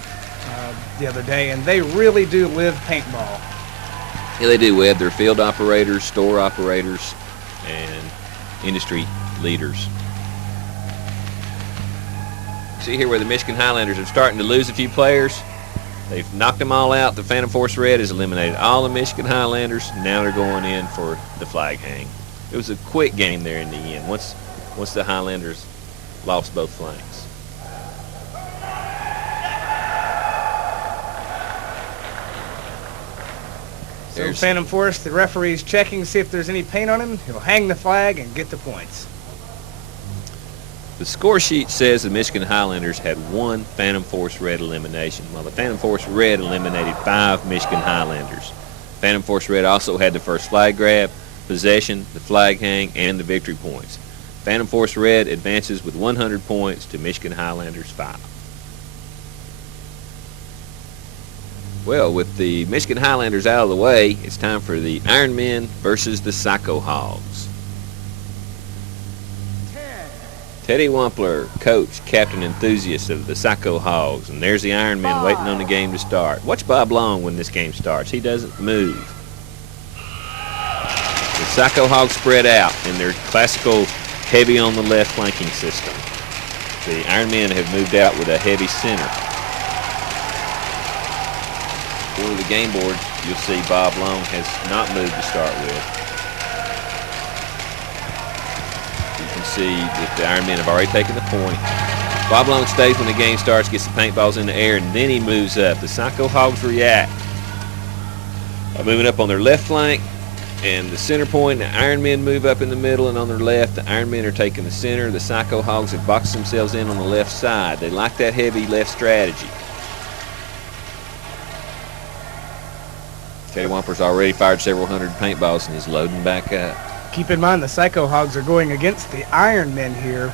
the other day, and they really do live paintball. Yeah, they do, Webb. They're field operators, store operators, and industry leaders. See here where the Michigan Highlanders are starting to lose a few players. They've knocked them all out. The Phantom Force Red has eliminated all the Michigan Highlanders. Now they're going in for the flag hang. It was a quick game there in the end once the Highlanders lost both flanks. So Phantom Force, the referee's checking to see if there's any paint on him. He'll hang the flag and get the points. The score sheet says the Michigan Highlanders had 1 Phantom Force Red elimination, while the Phantom Force Red eliminated 5 Michigan Highlanders. Phantom Force Red also had the first flag grab, possession, the flag hang, and the victory points. Phantom Force Red advances with 100 points to Michigan Highlanders 5. Well, with the Michigan Highlanders out of the way, it's time for the Iron Men versus the Psycho Hogs. Teddy Wampler, coach, captain, enthusiast of the Psycho Hogs, and there's the Iron Men waiting on the game to start. Watch Bob Long when this game starts. He doesn't move. The Psycho Hogs spread out in their classical heavy on the left flanking system. The Iron Men have moved out with a heavy center. For the game board, you'll see Bob Long has not moved to start with. You can see that the Iron Men have already taken the point. Bob Long stays when the game starts, gets the paintballs in the air, and then he moves up. The Psycho Hogs react by moving up on their left flank and the center point. The Iron Men move up in the middle, and on their left, the Iron Men are taking the center. The Psycho Hogs have boxed themselves in on the left side. They like that heavy left strategy. Teddy Wampler's already fired several hundred paintballs and is loading back up. Keep in mind the Psycho Hogs are going against the Iron Men here,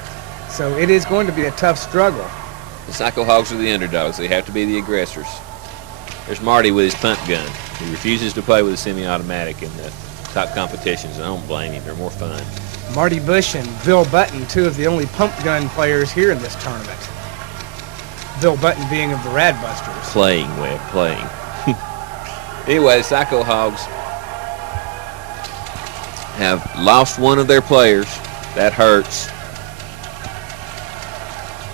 so it is going to be a tough struggle. The Psycho Hogs are the underdogs. They have to be the aggressors. There's Marty with his punt gun. He refuses to play with a semi-automatic in the top competitions, and I don't blame him. They're more fun. Marty Bush and Bill Button, 2 of the only pump gun players here in this tournament. Bill Button being of the Rad Busters. Playing, Webb, playing. Anyway, the Psycho Hogs have lost one of their players. That hurts.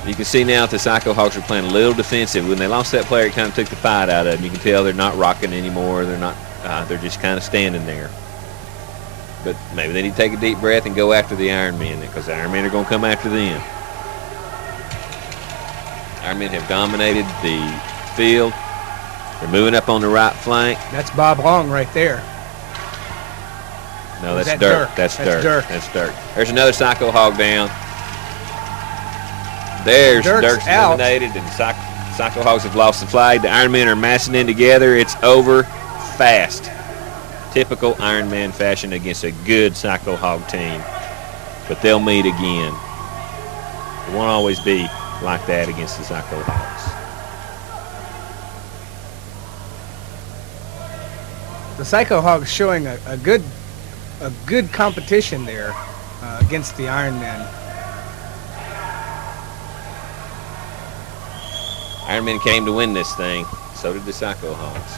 You can see now that the Psycho Hogs are playing a little defensive. When they lost that player, it kind of took the fight out of them. You can tell they're not rocking anymore. They're not. They're just kind of standing there. But maybe they need to take a deep breath and go after the Iron Men, because the Iron Men are going to come after them. Iron Men have dominated the field. They're moving up on the right flank. That's Bob Long right there. No, that's Dirk. That's Dirk. That's Dirk. There's another Psycho Hog down. There's Dirk's eliminated, and Psycho Hogs have lost the flag. The Iron Men are massing in together. It's over fast. Typical Iron Man fashion against a good Psycho Hog team. But they'll meet again. It won't always be like that against the Psycho Hogs. The Psycho Hogs showing a good competition there against the Iron Men. Iron Men came to win this thing. So did the Psycho Hogs.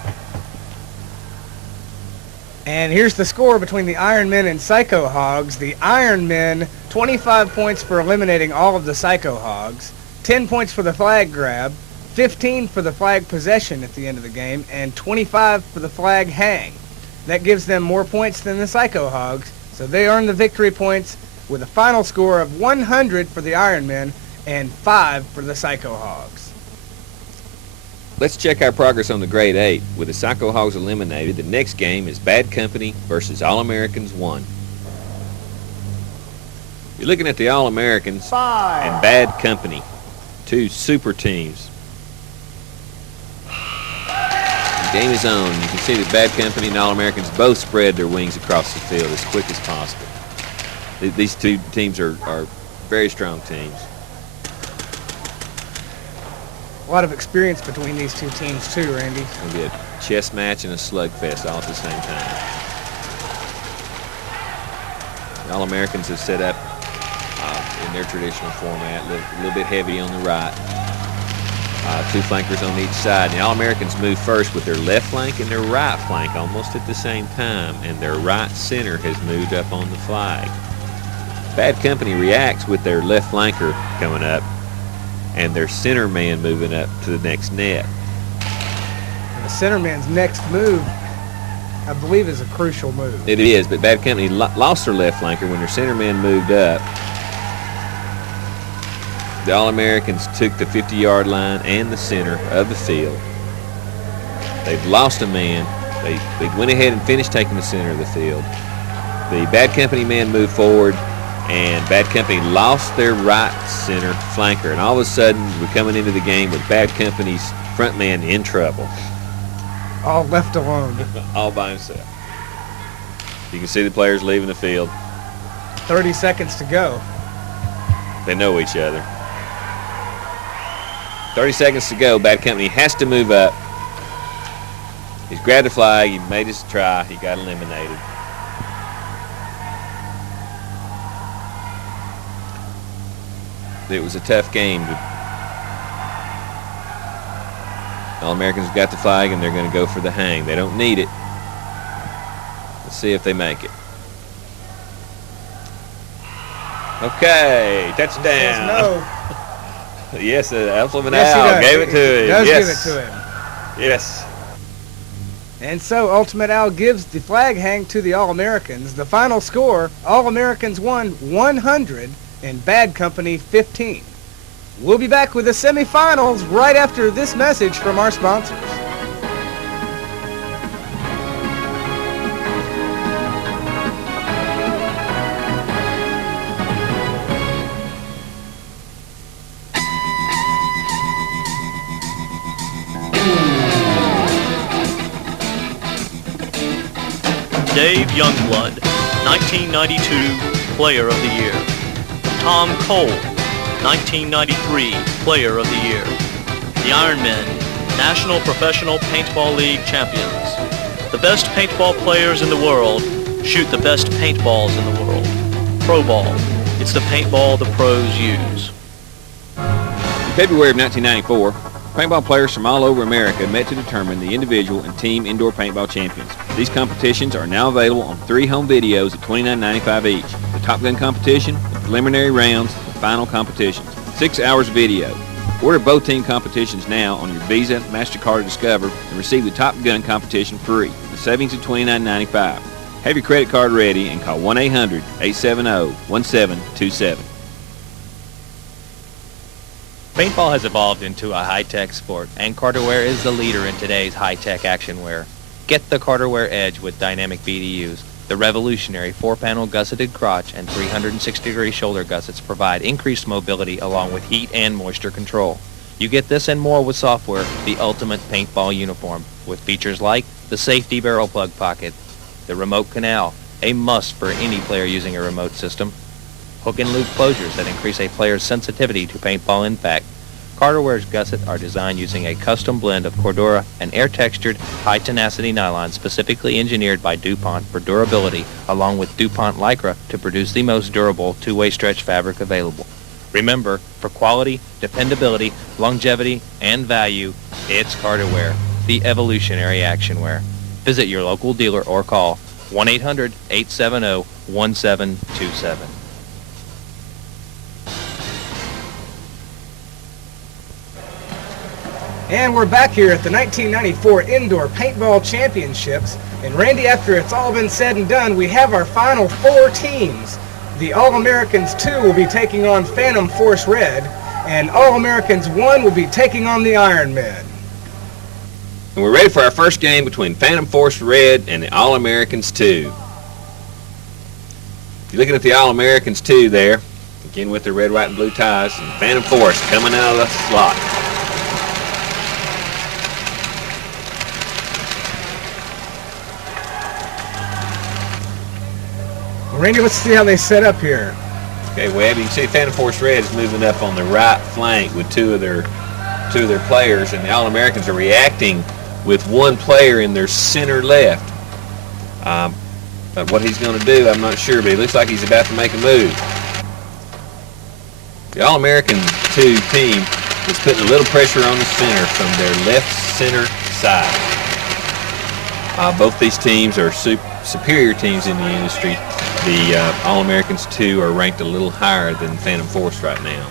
And here's the score between the Iron Men and Psycho Hogs. The Iron Men, 25 points for eliminating all of the Psycho Hogs, 10 points for the flag grab, 15 for the flag possession at the end of the game, and 25 for the flag hang. That gives them more points than the Psycho Hogs, so they earn the victory points with a final score of 100 for the Iron Men and 5 for the Psycho Hogs. Let's check our progress on the Grade 8. With the Psycho Hogs eliminated, the next game is Bad Company versus All-Americans 1. You're looking at the All-Americans and Bad Company, two super teams. The game is on. You can see that Bad Company and All-Americans both spread their wings across the field as quick as possible. These two teams are very strong teams. A lot of experience between these two teams too, Randy. It's going to be a chess match and a slugfest all at the same time. The All-Americans have set up in their traditional format, a little bit heavy on the right. Two flankers on each side. The All-Americans move first with their left flank and their right flank almost at the same time, and their right center has moved up on the flag. Bad Company reacts with their left flanker coming up and their center man moving up to the next net. And the center man's next move, I believe, is a crucial move. It is, but Bad Company lost their left flanker when their center man moved up. The All-Americans took the 50-yard line and the center of the field. They've lost a man. They went ahead and finished taking the center of the field. The Bad Company man moved forward, and Bad Company lost their right center flanker. And all of a sudden, we're coming into the game with Bad Company's front man in trouble. All left alone. All by himself. You can see the players leaving the field. 30 seconds to go. They know each other. 30 seconds to go. Bad Company has to move up. He's grabbed the flag. He made his try. He got eliminated. It was a tough game. All-Americans got the flag, and they're going to go for the hang. They don't need it. Let's see if they make it. Okay, touchdown. No. Yes, Ultimate Yes, Al gave it to him. He does Yes. give it to him. Yes. And so Ultimate Al gives the flag hang to the All-Americans. The final score, All-Americans won 100 and Bad Company 15. We'll be back with the semifinals right after this message from our sponsors. Dave Youngblood, 1992 Player of the Year. Tom Cole, 1993 Player of the Year. The Iron Men, National Professional Paintball League champions. The best paintball players in the world shoot the best paintballs in the world. Pro Ball, it's the paintball the pros use. In February of 1994, paintball players from all over America met to determine the individual and team indoor paintball champions. These competitions are now available on 3 home videos at $29.95 each. The Top Gun competition, the preliminary rounds, the final competitions. 6 hours of video. Order both team competitions now on your Visa, MasterCard, or Discover and receive the Top Gun competition free. The savings of $29.95. Have your credit card ready and call 1-800-870-1727. Paintball has evolved into a high-tech sport, and Carterware is the leader in today's high-tech action wear. Get the Carterware Edge with dynamic BDUs. The revolutionary 4-panel gusseted crotch and 360-degree shoulder gussets provide increased mobility along with heat and moisture control. You get this and more with software, the ultimate paintball uniform, with features like the safety barrel plug pocket, the remote canal, a must for any player using a remote system, hook and loop closures that increase a player's sensitivity to paintball impact, Carterware's gusset are designed using a custom blend of Cordura and air-textured, high-tenacity nylon specifically engineered by DuPont for durability, along with DuPont Lycra to produce the most durable two-way stretch fabric available. Remember, for quality, dependability, longevity, and value, it's Carterware, the evolutionary actionwear. Visit your local dealer or call 1-800-870-1727. And we're back here at the 1994 Indoor Paintball Championships. And Randy, after it's all been said and done, we have our final 4 teams. The All-Americans 2 will be taking on Phantom Force Red, and All-Americans 1 will be taking on the Iron Men. And we're ready for our first game between Phantom Force Red and the All-Americans 2. You're looking at the All-Americans 2 there, again with their red, white, and blue ties, and Phantom Force coming out of the slot. Randy, let's see how they set up here. Okay, Webb, you can see Phantom Force Red is moving up on the right flank with two of their players, and the All-Americans are reacting with one player in their center left. But what he's going to do, I'm not sure, but he looks like he's about to make a move. The All-American 2 team is putting a little pressure on the center from their left center side. Both these teams are superior teams in the industry. The All-Americans 2 are ranked a little higher than Phantom Force right now.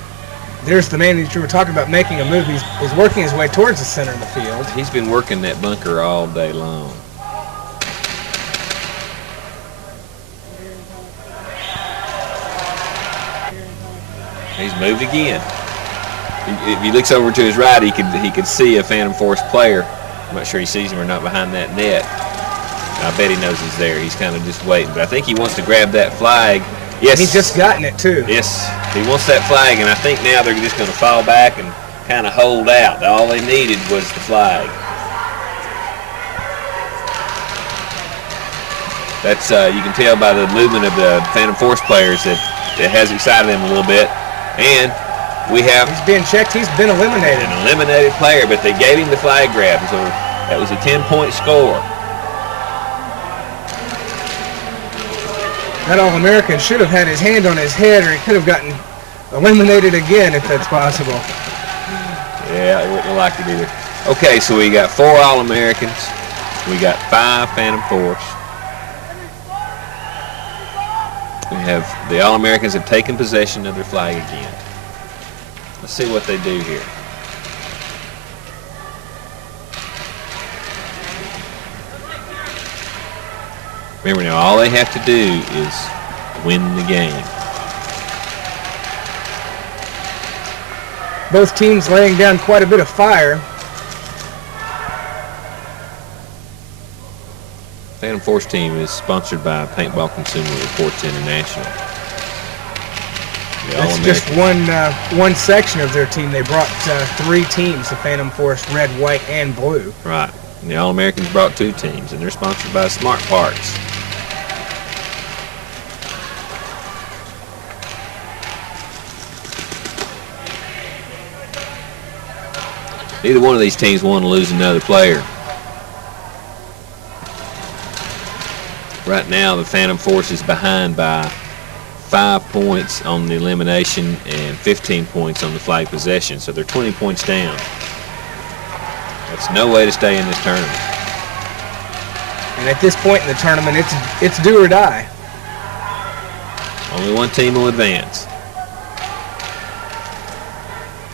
There's the man that you were talking about making a move. He's working his way towards the center of the field. He's been working that bunker all day long. He's moved again. If he looks over to his right, he could see a Phantom Force player. I'm not sure he sees him or not behind that net. I bet he knows he's there. He's kind of just waiting. But I think he wants to grab that flag. Yes. He's just gotten it, too. Yes. He wants that flag, and I think now they're just going to fall back and kind of hold out. All they needed was the flag. That's you can tell by the movement of the Phantom Force players that it has excited them a little bit. And we have... He's being checked. He's been eliminated. An eliminated player, but they gave him the flag grab. So that was a 10-point score. That All-American should have had his hand on his head, or he could have gotten eliminated again, if that's possible. Yeah, I wouldn't have liked it either. Okay, so we got 4 All-Americans. We got 5 Phantom Force. We have the All-Americans have taken possession of their flag again. Let's see what they do here. Remember now, all they have to do is win the game. Both teams laying down quite a bit of fire. Phantom Force team is sponsored by Paintball Consumer Reports International. That's just one section of their team. They brought 3 teams, the Phantom Force, red, white, and blue. Right. And the All-Americans brought 2 teams, and they're sponsored by Smart Parts. Neither one of these teams want to lose another player. Right now, the Phantom Force is behind by 5 points on the elimination and 15 points on the flag possession, so they're 20 points down. That's no way to stay in this tournament. And at this point in the tournament, it's do or die. Only one team will advance.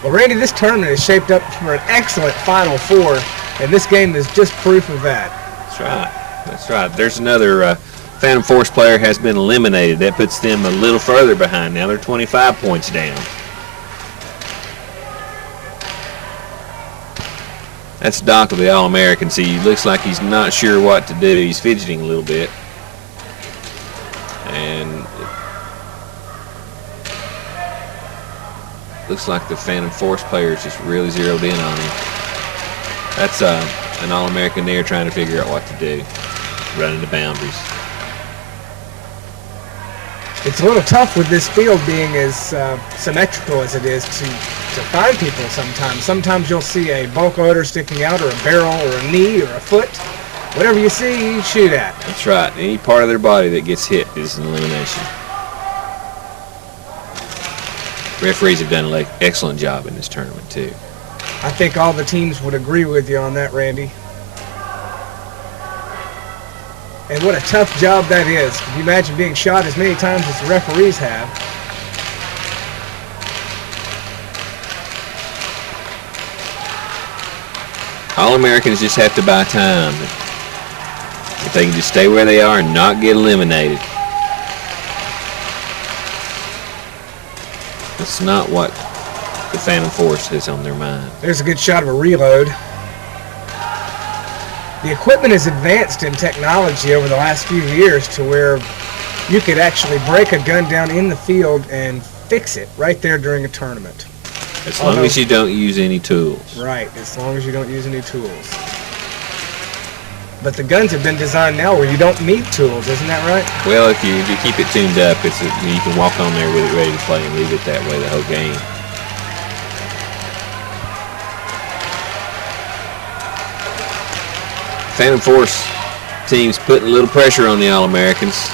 Well, Randy, this tournament is shaped up for an excellent Final Four, and this game is just proof of that. That's right. That's right. There's another Phantom Force player has been eliminated. That puts them a little further behind. Now they're 25 points down. That's Doc of the All-Americans. He looks like he's not sure what to do. He's fidgeting a little bit. And looks like the Phantom Force players just really zeroed in on him. That's an All-American there trying to figure out what to do, running the boundaries. It's a little tough with this field being as symmetrical as it is to find people sometimes. Sometimes you'll see a bulk loader sticking out, or a barrel, or a knee, or a foot. Whatever you see, you shoot at. That's right. Any part of their body that gets hit is an elimination. Referees have done an excellent job in this tournament, too. I think all the teams would agree with you on that, Randy. And what a tough job that is. Can you imagine being shot as many times as the referees have? All-Americans just have to buy time. If they can just stay where they are and not get eliminated. That's not what the Phantom Force has on their mind. There's a good shot of a reload. The equipment has advanced in technology over the last few years to where you could actually break a gun down in the field and fix it right there during a tournament. As long as you don't use any tools. Right, as long as you don't use any tools. But the guns have been designed now where you don't need tools, isn't that right? Well, if you keep it tuned up, you can walk on there with it ready to play and leave it that way the whole game. Phantom Force team's putting a little pressure on the All-Americans.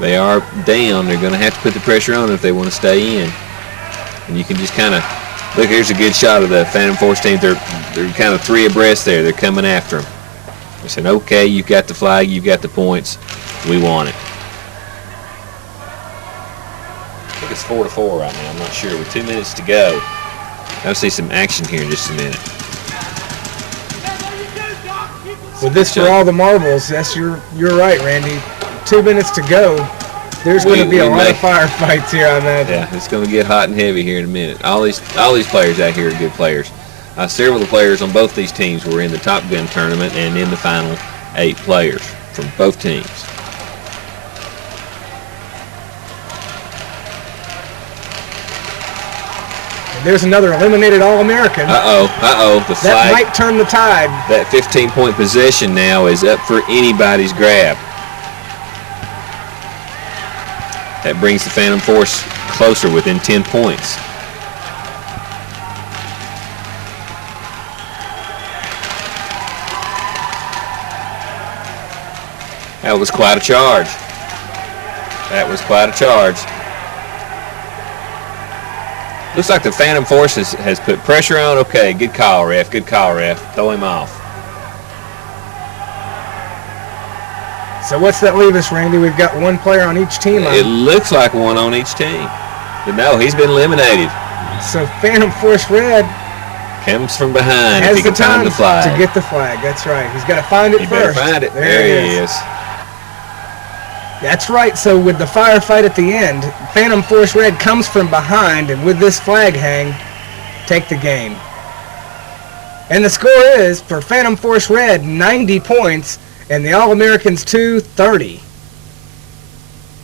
They are down. They're going to have to put the pressure on if they want to stay in. And you can just kind of look. Here's a good shot of the Phantom Force team. They're kind of three abreast there. They're coming after them. They said, "Okay, you've got the flag. You've got the points. We want it." I think it's 4-4 right now. I'm not sure. With 2 minutes to go, I'll see some action here in just a minute. With this for all the marbles, you're right, Randy. 2 minutes to go. There's going to be a lot of firefights here, I imagine. Yeah, it's going to get hot and heavy here in a minute. All these players out here are good players. Several of the players on both these teams were in the Top Gun tournament and in the final 8 players from both teams. And there's another eliminated All-American. The flag. That might turn the tide. That 15-point possession now is up for anybody's grab. That brings the Phantom Force closer, within 10 points. That was quite a charge. Looks like the Phantom Force has put pressure on. Okay, good call, ref. Good call, ref. Throw him off. So what's that leave us, Randy? We've got one player on each team. It looks like one on each team. But no, he's been eliminated. So Phantom Force Red comes from behind has if he can find the flag. To get the flag. That's right. He's got to find it first. He better find it. There he is. That's right. So with the firefight at the end, Phantom Force Red comes from behind, and with this flag hang, take the game. And the score is, for Phantom Force Red, 90 points, and the All-Americans 30.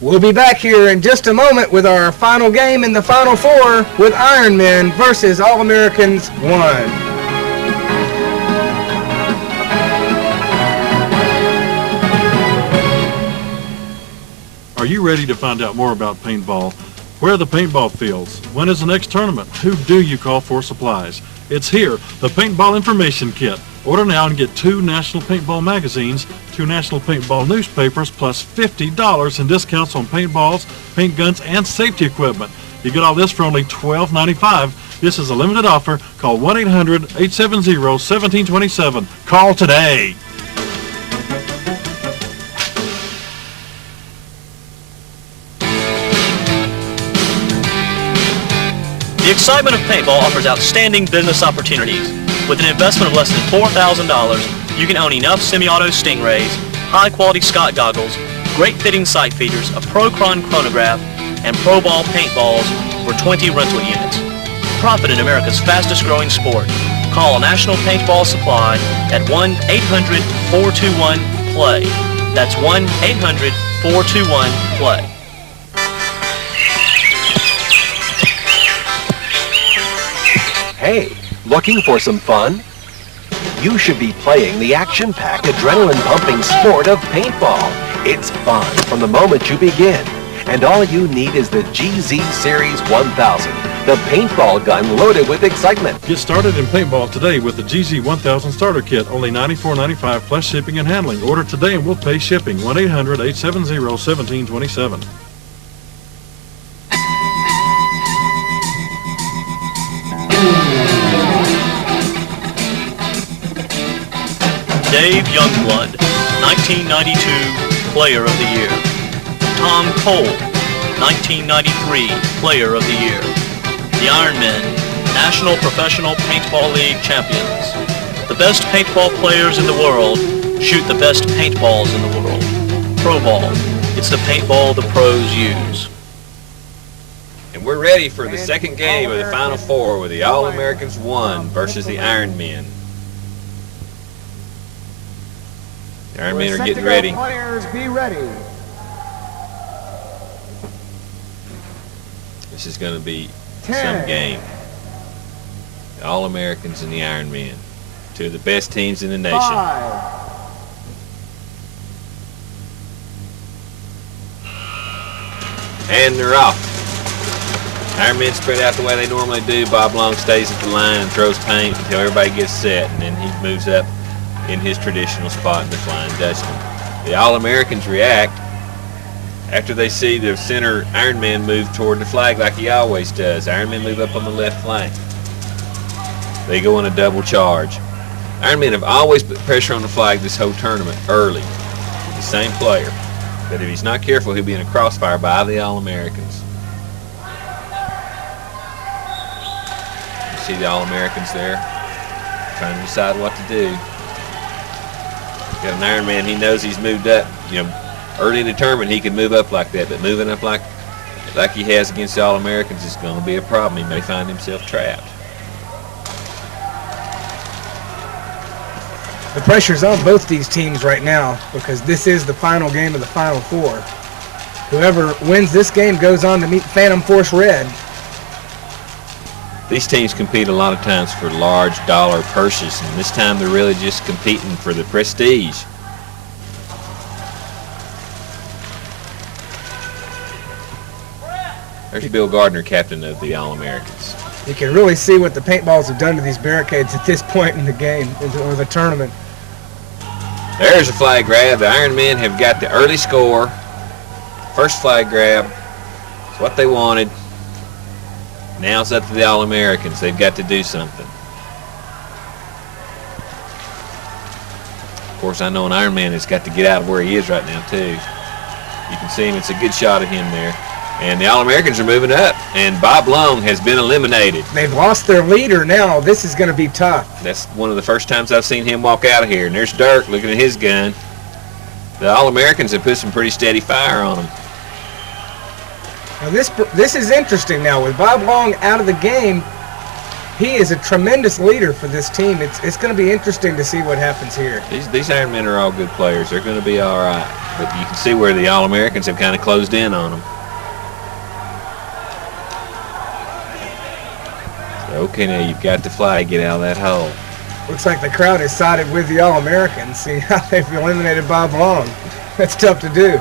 We'll be back here in just a moment with our final game in the Final Four with Iron Men versus All-Americans 1. Are you ready to find out more about paintball? Where are the paintball fields? When is the next tournament? Who do you call for supplies? It's here, the Paintball Information Kit. Order now and get 2 National Paintball magazines, 2 National Paintball newspapers, plus $50 in discounts on paintballs, paint guns, and safety equipment. You get all this for only $12.95. This is a limited offer. Call 1-800-870-1727. Call today. The excitement of paintball offers outstanding business opportunities. With an investment of less than $4,000, you can own enough semi-auto Stingrays, high-quality Scott goggles, great-fitting sight feeders, a Pro-Chron chronograph, and Pro Ball paintballs for 20 rental units. Profit in America's fastest-growing sport. Call National Paintball Supply at 1-800-421-PLAY. That's 1-800-421-PLAY. Hey, looking for some fun? You should be playing the action-packed, adrenaline-pumping sport of paintball. It's fun from the moment you begin. And all you need is the GZ Series 1000, the paintball gun loaded with excitement. Get started in paintball today with the GZ 1000 starter kit, only $94.95 plus shipping and handling. Order today and we'll pay shipping. 1-800-870-1727. Dave Youngblood, 1992 Player of the Year. Tom Cole, 1993 Player of the Year. The Ironmen, National Professional Paintball League champions. The best paintball players in the world shoot the best paintballs in the world. Pro Ball, it's the paintball the pros use. And we're ready for the second game of the Final Four with the All-Americans 1 versus the Ironmen. The Ironmen are getting ready. Players, be ready. This is going to be some game. The All-Americans and the Ironmen, two of the best teams in the nation. 5. And they're off. Ironmen spread out the way they normally do. Bob Long stays at the line and throws paint until everybody gets set, and then he moves up in his traditional spot in the Flying Dutchman. The All-Americans react after they see the center Ironman move toward the flag like he always does. Ironmen move up on the left flank. They go in a double charge. Ironmen have always put pressure on the flag this whole tournament early. The same player. But if he's not careful, he'll be in a crossfire by the All-Americans. You see the All-Americans there trying to decide what to do. Got an Ironman, he knows he's moved up. You know, early in the tournament he can move up like that, but moving up like he has against the All-Americans is going to be a problem. He may find himself trapped. The pressure's on both these teams right now because this is the final game of the Final Four. Whoever wins this game goes on to meet Phantom Force Red. These teams compete a lot of times for large dollar purses, and this time they're really just competing for the prestige. There's Bill Gardner, captain of the All-Americans. You can really see what the paintballs have done to these barricades at this point in the game, or the tournament. There's a flag grab. The Ironmen have got the early score. First flag grab. It's what they wanted. Now it's up to the All-Americans. They've got to do something. Of course, I know an Ironman has got to get out of where he is right now, too. You can see him. It's a good shot of him there. And the All-Americans are moving up, and Bob Long has been eliminated. They've lost their leader now. This is going to be tough. That's one of the first times I've seen him walk out of here. And there's Dirk looking at his gun. The All-Americans have put some pretty steady fire on him. Now this is interesting now. With Bob Long out of the game, he is a tremendous leader for this team. It's going to be interesting to see what happens here. These Ironmen are all good players. They're going to be all right. But you can see where the All-Americans have kind of closed in on them. Okay, now you've got the flag. Get out of that hole. Looks like the crowd has sided with the All-Americans. See how they've eliminated Bob Long. That's tough to do.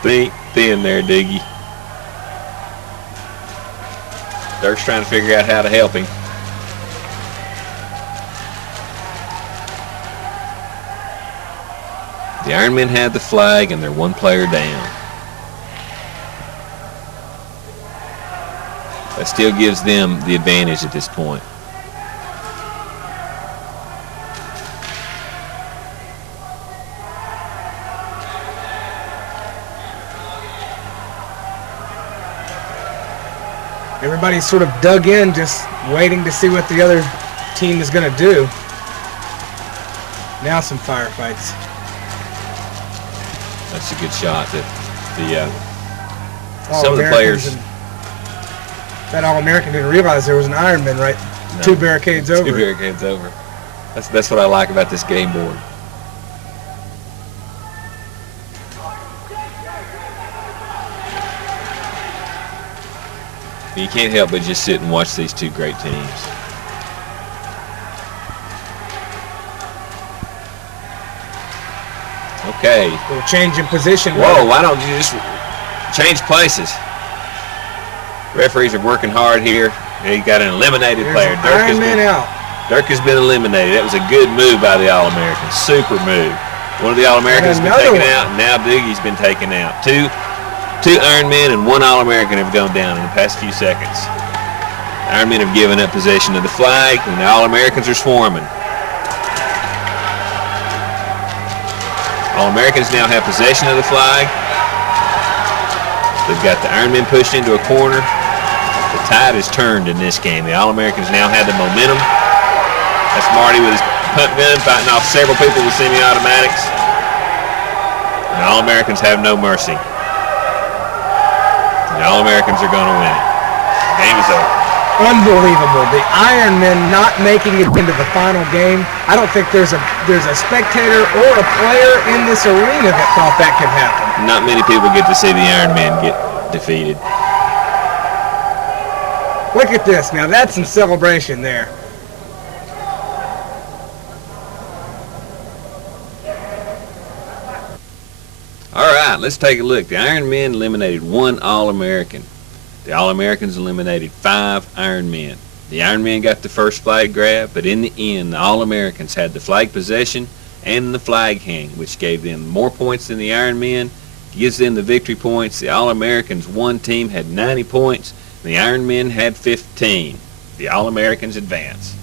Think thin there, Diggy. Dirk's trying to figure out how to help him. The Ironmen had the flag, and they're one player down. That still gives them the advantage at this point. Everybody's sort of dug in, just waiting to see what the other team is going to do. Now some firefights. That's a good shot. Some of the players. That All-American didn't realize there was an Ironman right 2 barricades over. 2 barricades over. That's what I like about this game board. You can't help but just sit and watch these two great teams. Okay. We'll change in position. Whoa, why don't you just change places? Referees are working hard here. He got an eliminated player. Iron Man out. Dirk has been eliminated. That was a good move by the All-Americans. Super move. One of the All-Americans has been taken out, and now Doogie's been taken out. Two Iron Men and one All-American have gone down in the past few seconds. The Iron Men have given up possession of the flag, and the All-Americans are swarming. All-Americans now have possession of the flag. They've got the Iron Men pushed into a corner. The tide has turned in this game. The All-Americans now have the momentum. That's Marty with his punt gun fighting off several people with semi-automatics. And the All-Americans have no mercy. The All-Americans are going to win it. The game is over. Unbelievable. The Iron Men not making it into the final game. I don't think there's a spectator or a player in this arena that thought that could happen. Not many people get to see the Iron Men get defeated. Look at this. Now that's some celebration there. All right, let's take a look. The Iron Men eliminated one All-American. The All-Americans eliminated 5 Iron Men. The Iron Men got the first flag grab, but in the end, the All-Americans had the flag possession and the flag hang, which gave them more points than the Iron Men, gives them the victory points. The All-Americans one team had 90 points, and the Iron Men had 15. The All-Americans advance.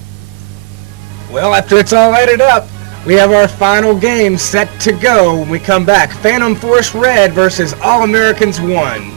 Well, after it's all added up, we have our final game set to go when we come back. Phantom Force Red versus All-Americans 1.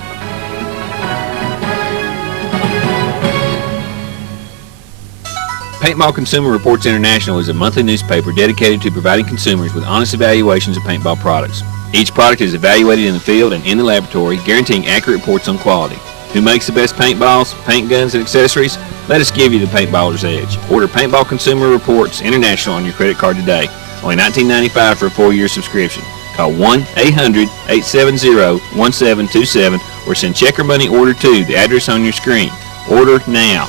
Paintball Consumer Reports International is a monthly newspaper dedicated to providing consumers with honest evaluations of paintball products. Each product is evaluated in the field and in the laboratory, guaranteeing accurate reports on quality. Who makes the best paintballs, paint guns, and accessories? Let us give you the paintballer's edge. Order Paintball Consumer Reports International on your credit card today. Only $19.95 for a 4-year subscription. Call 1-800-870-1727 or send check or money order to the address on your screen. Order now.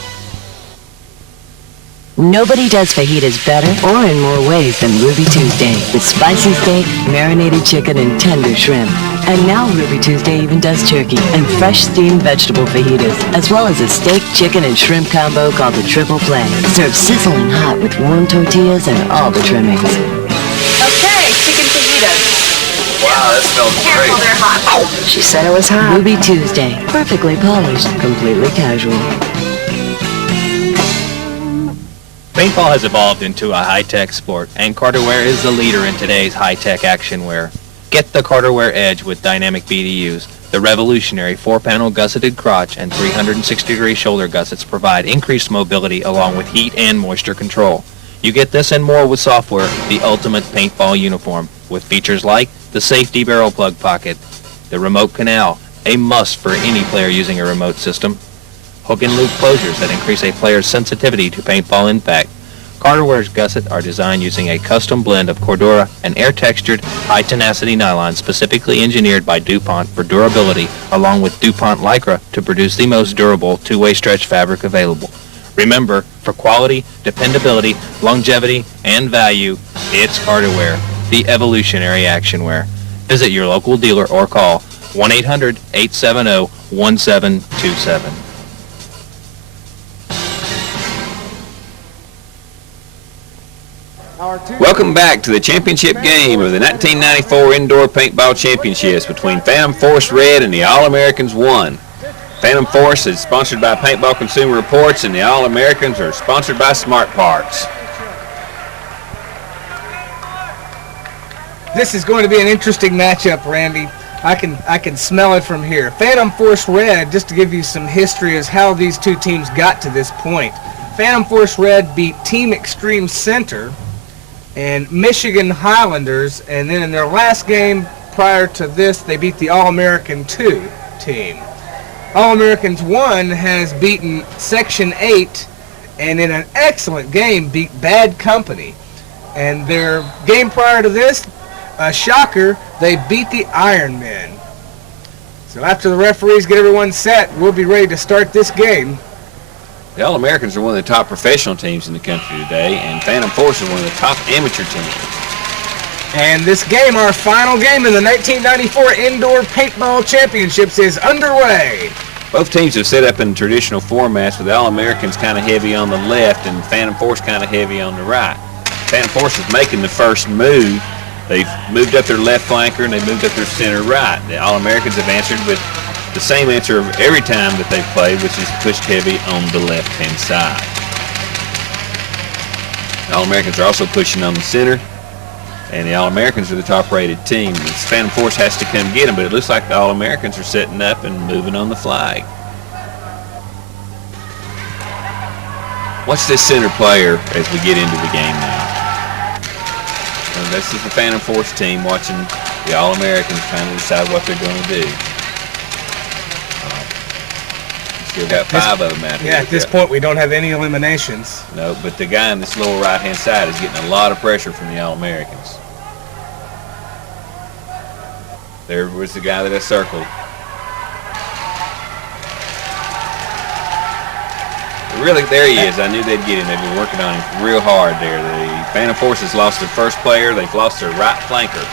Nobody does fajitas better or in more ways than Ruby Tuesday with spicy steak, marinated chicken, and tender shrimp. And now Ruby Tuesday even does turkey and fresh steamed vegetable fajitas, as well as a steak, chicken, and shrimp combo called the Triple Play. Served sizzling hot with warm tortillas and all the trimmings. Okay, chicken fajitas. Wow, that smells Careful, they're hot. Oh, she said it was hot. Ruby Tuesday, perfectly polished, completely casual. Paintball has evolved into a high-tech sport, and Carterware is the leader in today's high-tech action wear. Get the Carterware Edge with dynamic BDUs. The revolutionary 4-panel gusseted crotch and 360-degree shoulder gussets provide increased mobility along with heat and moisture control. You get this and more with software, the ultimate paintball uniform, with features like the safety barrel plug pocket, the remote canal, a must for any player using a remote system, hook and loop closures that increase a player's sensitivity to paintball impact. Carterware's gussets are designed using a custom blend of Cordura and air-textured, high-tenacity nylon specifically engineered by DuPont for durability, along with DuPont Lycra to produce the most durable two-way stretch fabric available. Remember, for quality, dependability, longevity, and value, it's Carterware, the evolutionary action wear. Visit your local dealer or call 1-800-870-1727. Welcome back to the championship game of the 1994 Indoor Paintball Championships between Phantom Force Red and the All-Americans 1. Phantom Force is sponsored by Paintball Consumer Reports, and the All-Americans are sponsored by Smart Parts. This is going to be an interesting matchup, Randy. I can smell it from here. Phantom Force Red, just to give you some history as how these two teams got to this point. Phantom Force Red beat Team Extreme Center and Michigan Highlanders, and then in their last game prior to this, they beat the All-American 2 team. All-Americans 1 has beaten Section 8, and in an excellent game, beat Bad Company. And their game prior to this, a shocker, they beat the Iron Men. So after the referees get everyone set, we'll be ready to start this game. The All-Americans are one of the top professional teams in the country today, and Phantom Force is one of the top amateur teams. And this game, our final game in the 1994 Indoor Paintball Championships, is underway. Both teams have set up in traditional formats with the All-Americans kind of heavy on the left and Phantom Force kind of heavy on the right. Phantom Force is making the first move. They've moved up their left flanker and they've moved up their center right. The All-Americans have answered with the same answer every time that they've played, which is pushed heavy on the left-hand side. The All-Americans are also pushing on the center, and the All-Americans are the top-rated team. The Phantom Force has to come get them, but it looks like the All-Americans are setting up and moving on the flag. Watch this center player as we get into the game now. And this is the Phantom Force team watching the All-Americans trying to decide what they're going to do. Still got 5 of them out here. Yeah, at this point we don't have any eliminations. No, but the guy on this lower right-hand side is getting a lot of pressure from the All-Americans. There was the guy that I circled. Really, there he is. I knew they'd get him. They've been working on him real hard there. The Phantom Force has lost their first player. They've lost their right flanker.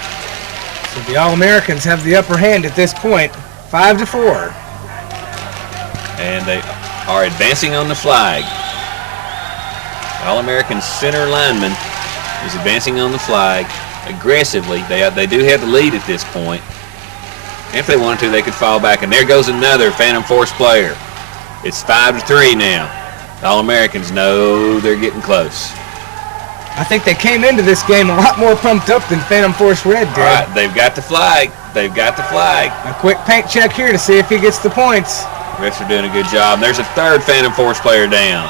So the All-Americans have the upper hand at this point, 5-4. And they are advancing on the flag. The All-American center lineman is advancing on the flag aggressively. They do have the lead at this point. If they wanted to, they could fall back. And there goes another Phantom Force player. It's 5-3 now. The All-Americans know they're getting close. I think they came into this game a lot more pumped up than Phantom Force Red did. All right, they've got the flag. They've got the flag. A quick paint check here to see if he gets the points. Refs are doing a good job. There's a third Phantom Force player down.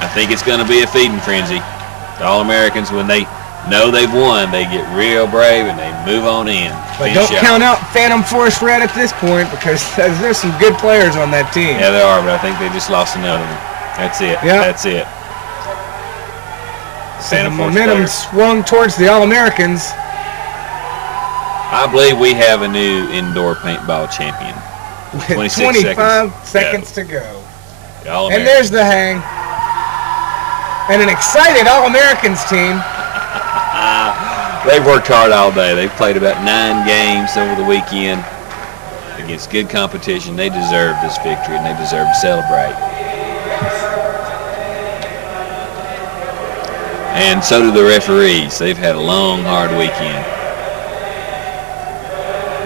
I think it's going to be a feeding frenzy. The All-Americans, when they know they've won, they get real brave and they move on in. But don't count out Phantom Force Red at this point because there's some good players on that team. Yeah, there are, but I think they just lost another one. That's it. Yep. That's it. So the momentum swung towards the All-Americans. I believe we have a new indoor paintball champion. With 25 seconds to go. And there's the hang. And an excited All-Americans team. They've worked hard all day. They've played about 9 games over the weekend against good competition. They deserve this victory, and they deserve to celebrate. And so do the referees. They've had a long, hard weekend.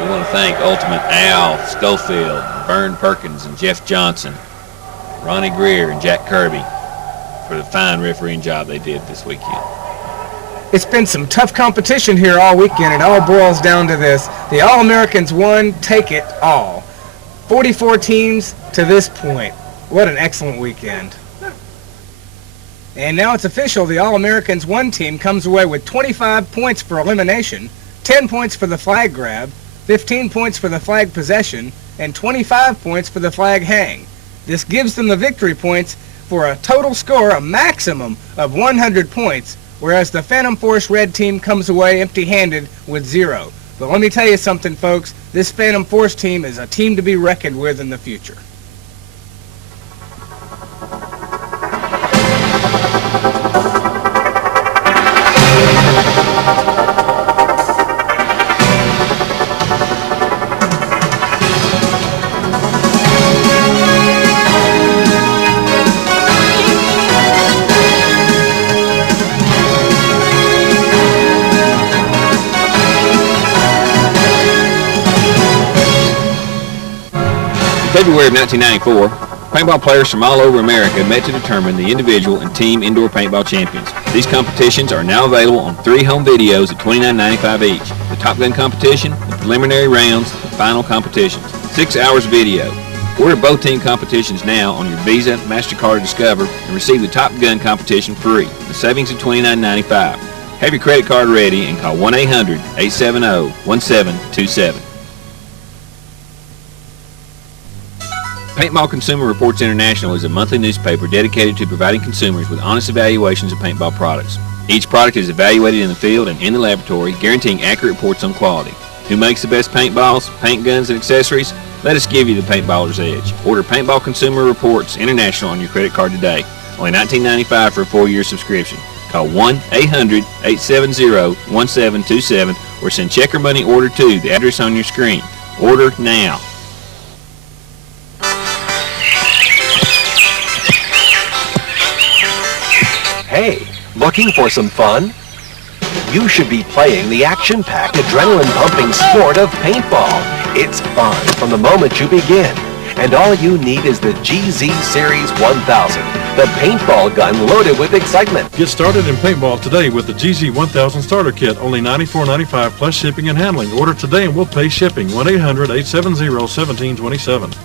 We want to thank Ultimate Al Schofield, Vern Perkins, and Jeff Johnson, Ronnie Greer, and Jack Kirby for the fine refereeing job they did this weekend. It's been some tough competition here all weekend. It all boils down to this. The All-Americans won, take it all. 44 teams to this point. What an excellent weekend. And now it's official. The All-Americans 1 team comes away with 25 points for elimination, 10 points for the flag grab, 15 points for the flag possession, and 25 points for the flag hang. This gives them the victory points for a total score, a maximum of 100 points, whereas the Phantom Force Red team comes away empty-handed with 0. But let me tell you something, folks. This Phantom Force team is a team to be reckoned with in the future. February of 1994, paintball players from all over America met to determine the individual and team indoor paintball champions. These competitions are now available on 3 home videos at $29.95 each. The Top Gun competition, the preliminary rounds, the final competitions. 6 hours video. Order both team competitions now on your Visa, MasterCard, or Discover and receive the Top Gun competition free. The savings of $29.95. Have your credit card ready and call 1-800-870-1727. Paintball Consumer Reports International is a monthly newspaper dedicated to providing consumers with honest evaluations of paintball products. Each product is evaluated in the field and in the laboratory, guaranteeing accurate reports on quality. Who makes the best paintballs, paint guns, and accessories? Let us give you the paintballer's edge. Order Paintball Consumer Reports International on your credit card today. Only $19.95 for a 4-year subscription. Call 1-800-870-1727 or send check or money order to the address on your screen. Order now. Hey, looking for some fun? You should be playing the action-packed, adrenaline-pumping sport of paintball. It's fun from the moment you begin. And all you need is the GZ Series 1000, the paintball gun loaded with excitement. Get started in paintball today with the GZ 1000 Starter Kit, only $94.95 plus shipping and handling. Order today and we'll pay shipping. 1-800-870-1727.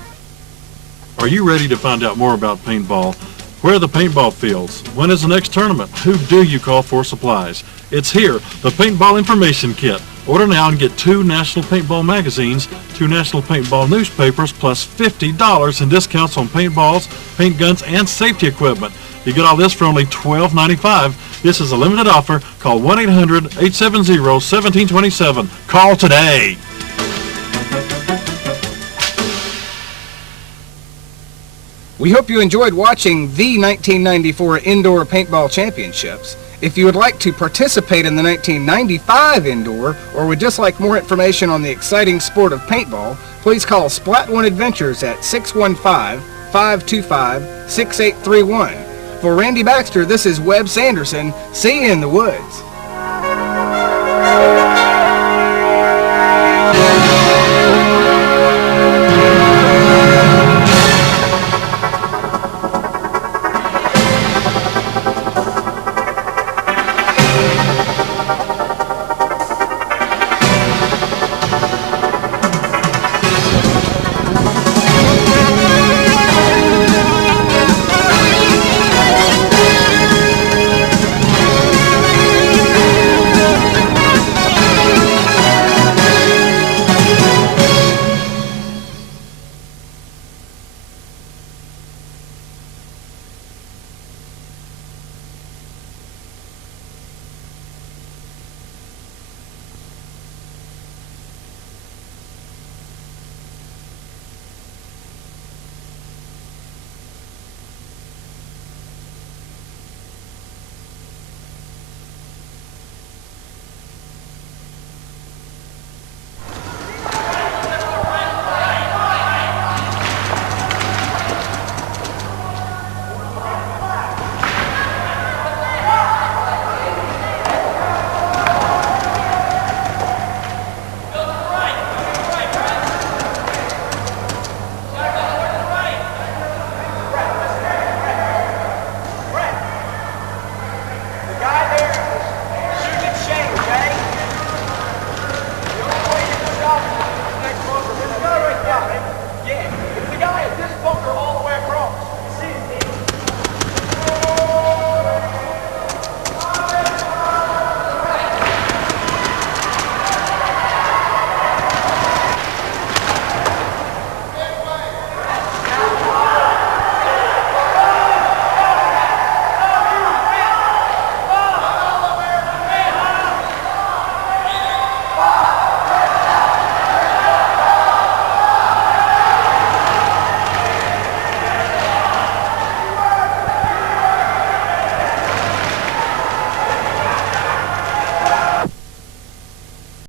Are you ready to find out more about paintball? Where are the paintball fields? When is the next tournament? Who do you call for supplies? It's here, the Paintball Information Kit. Order now and get 2 National Paintball magazines, 2 National Paintball newspapers, plus $50 in discounts on paintballs, paint guns, and safety equipment. You get all this for only $12.95. This is a limited offer. Call 1-800-870-1727. Call today. We hope you enjoyed watching the 1994 Indoor Paintball Championships. If you would like to participate in the 1995 Indoor, or would just like more information on the exciting sport of paintball, please call Splat One Adventures at 615-525-6831. For Randy Baxter, this is Webb Sanderson. See you in the woods.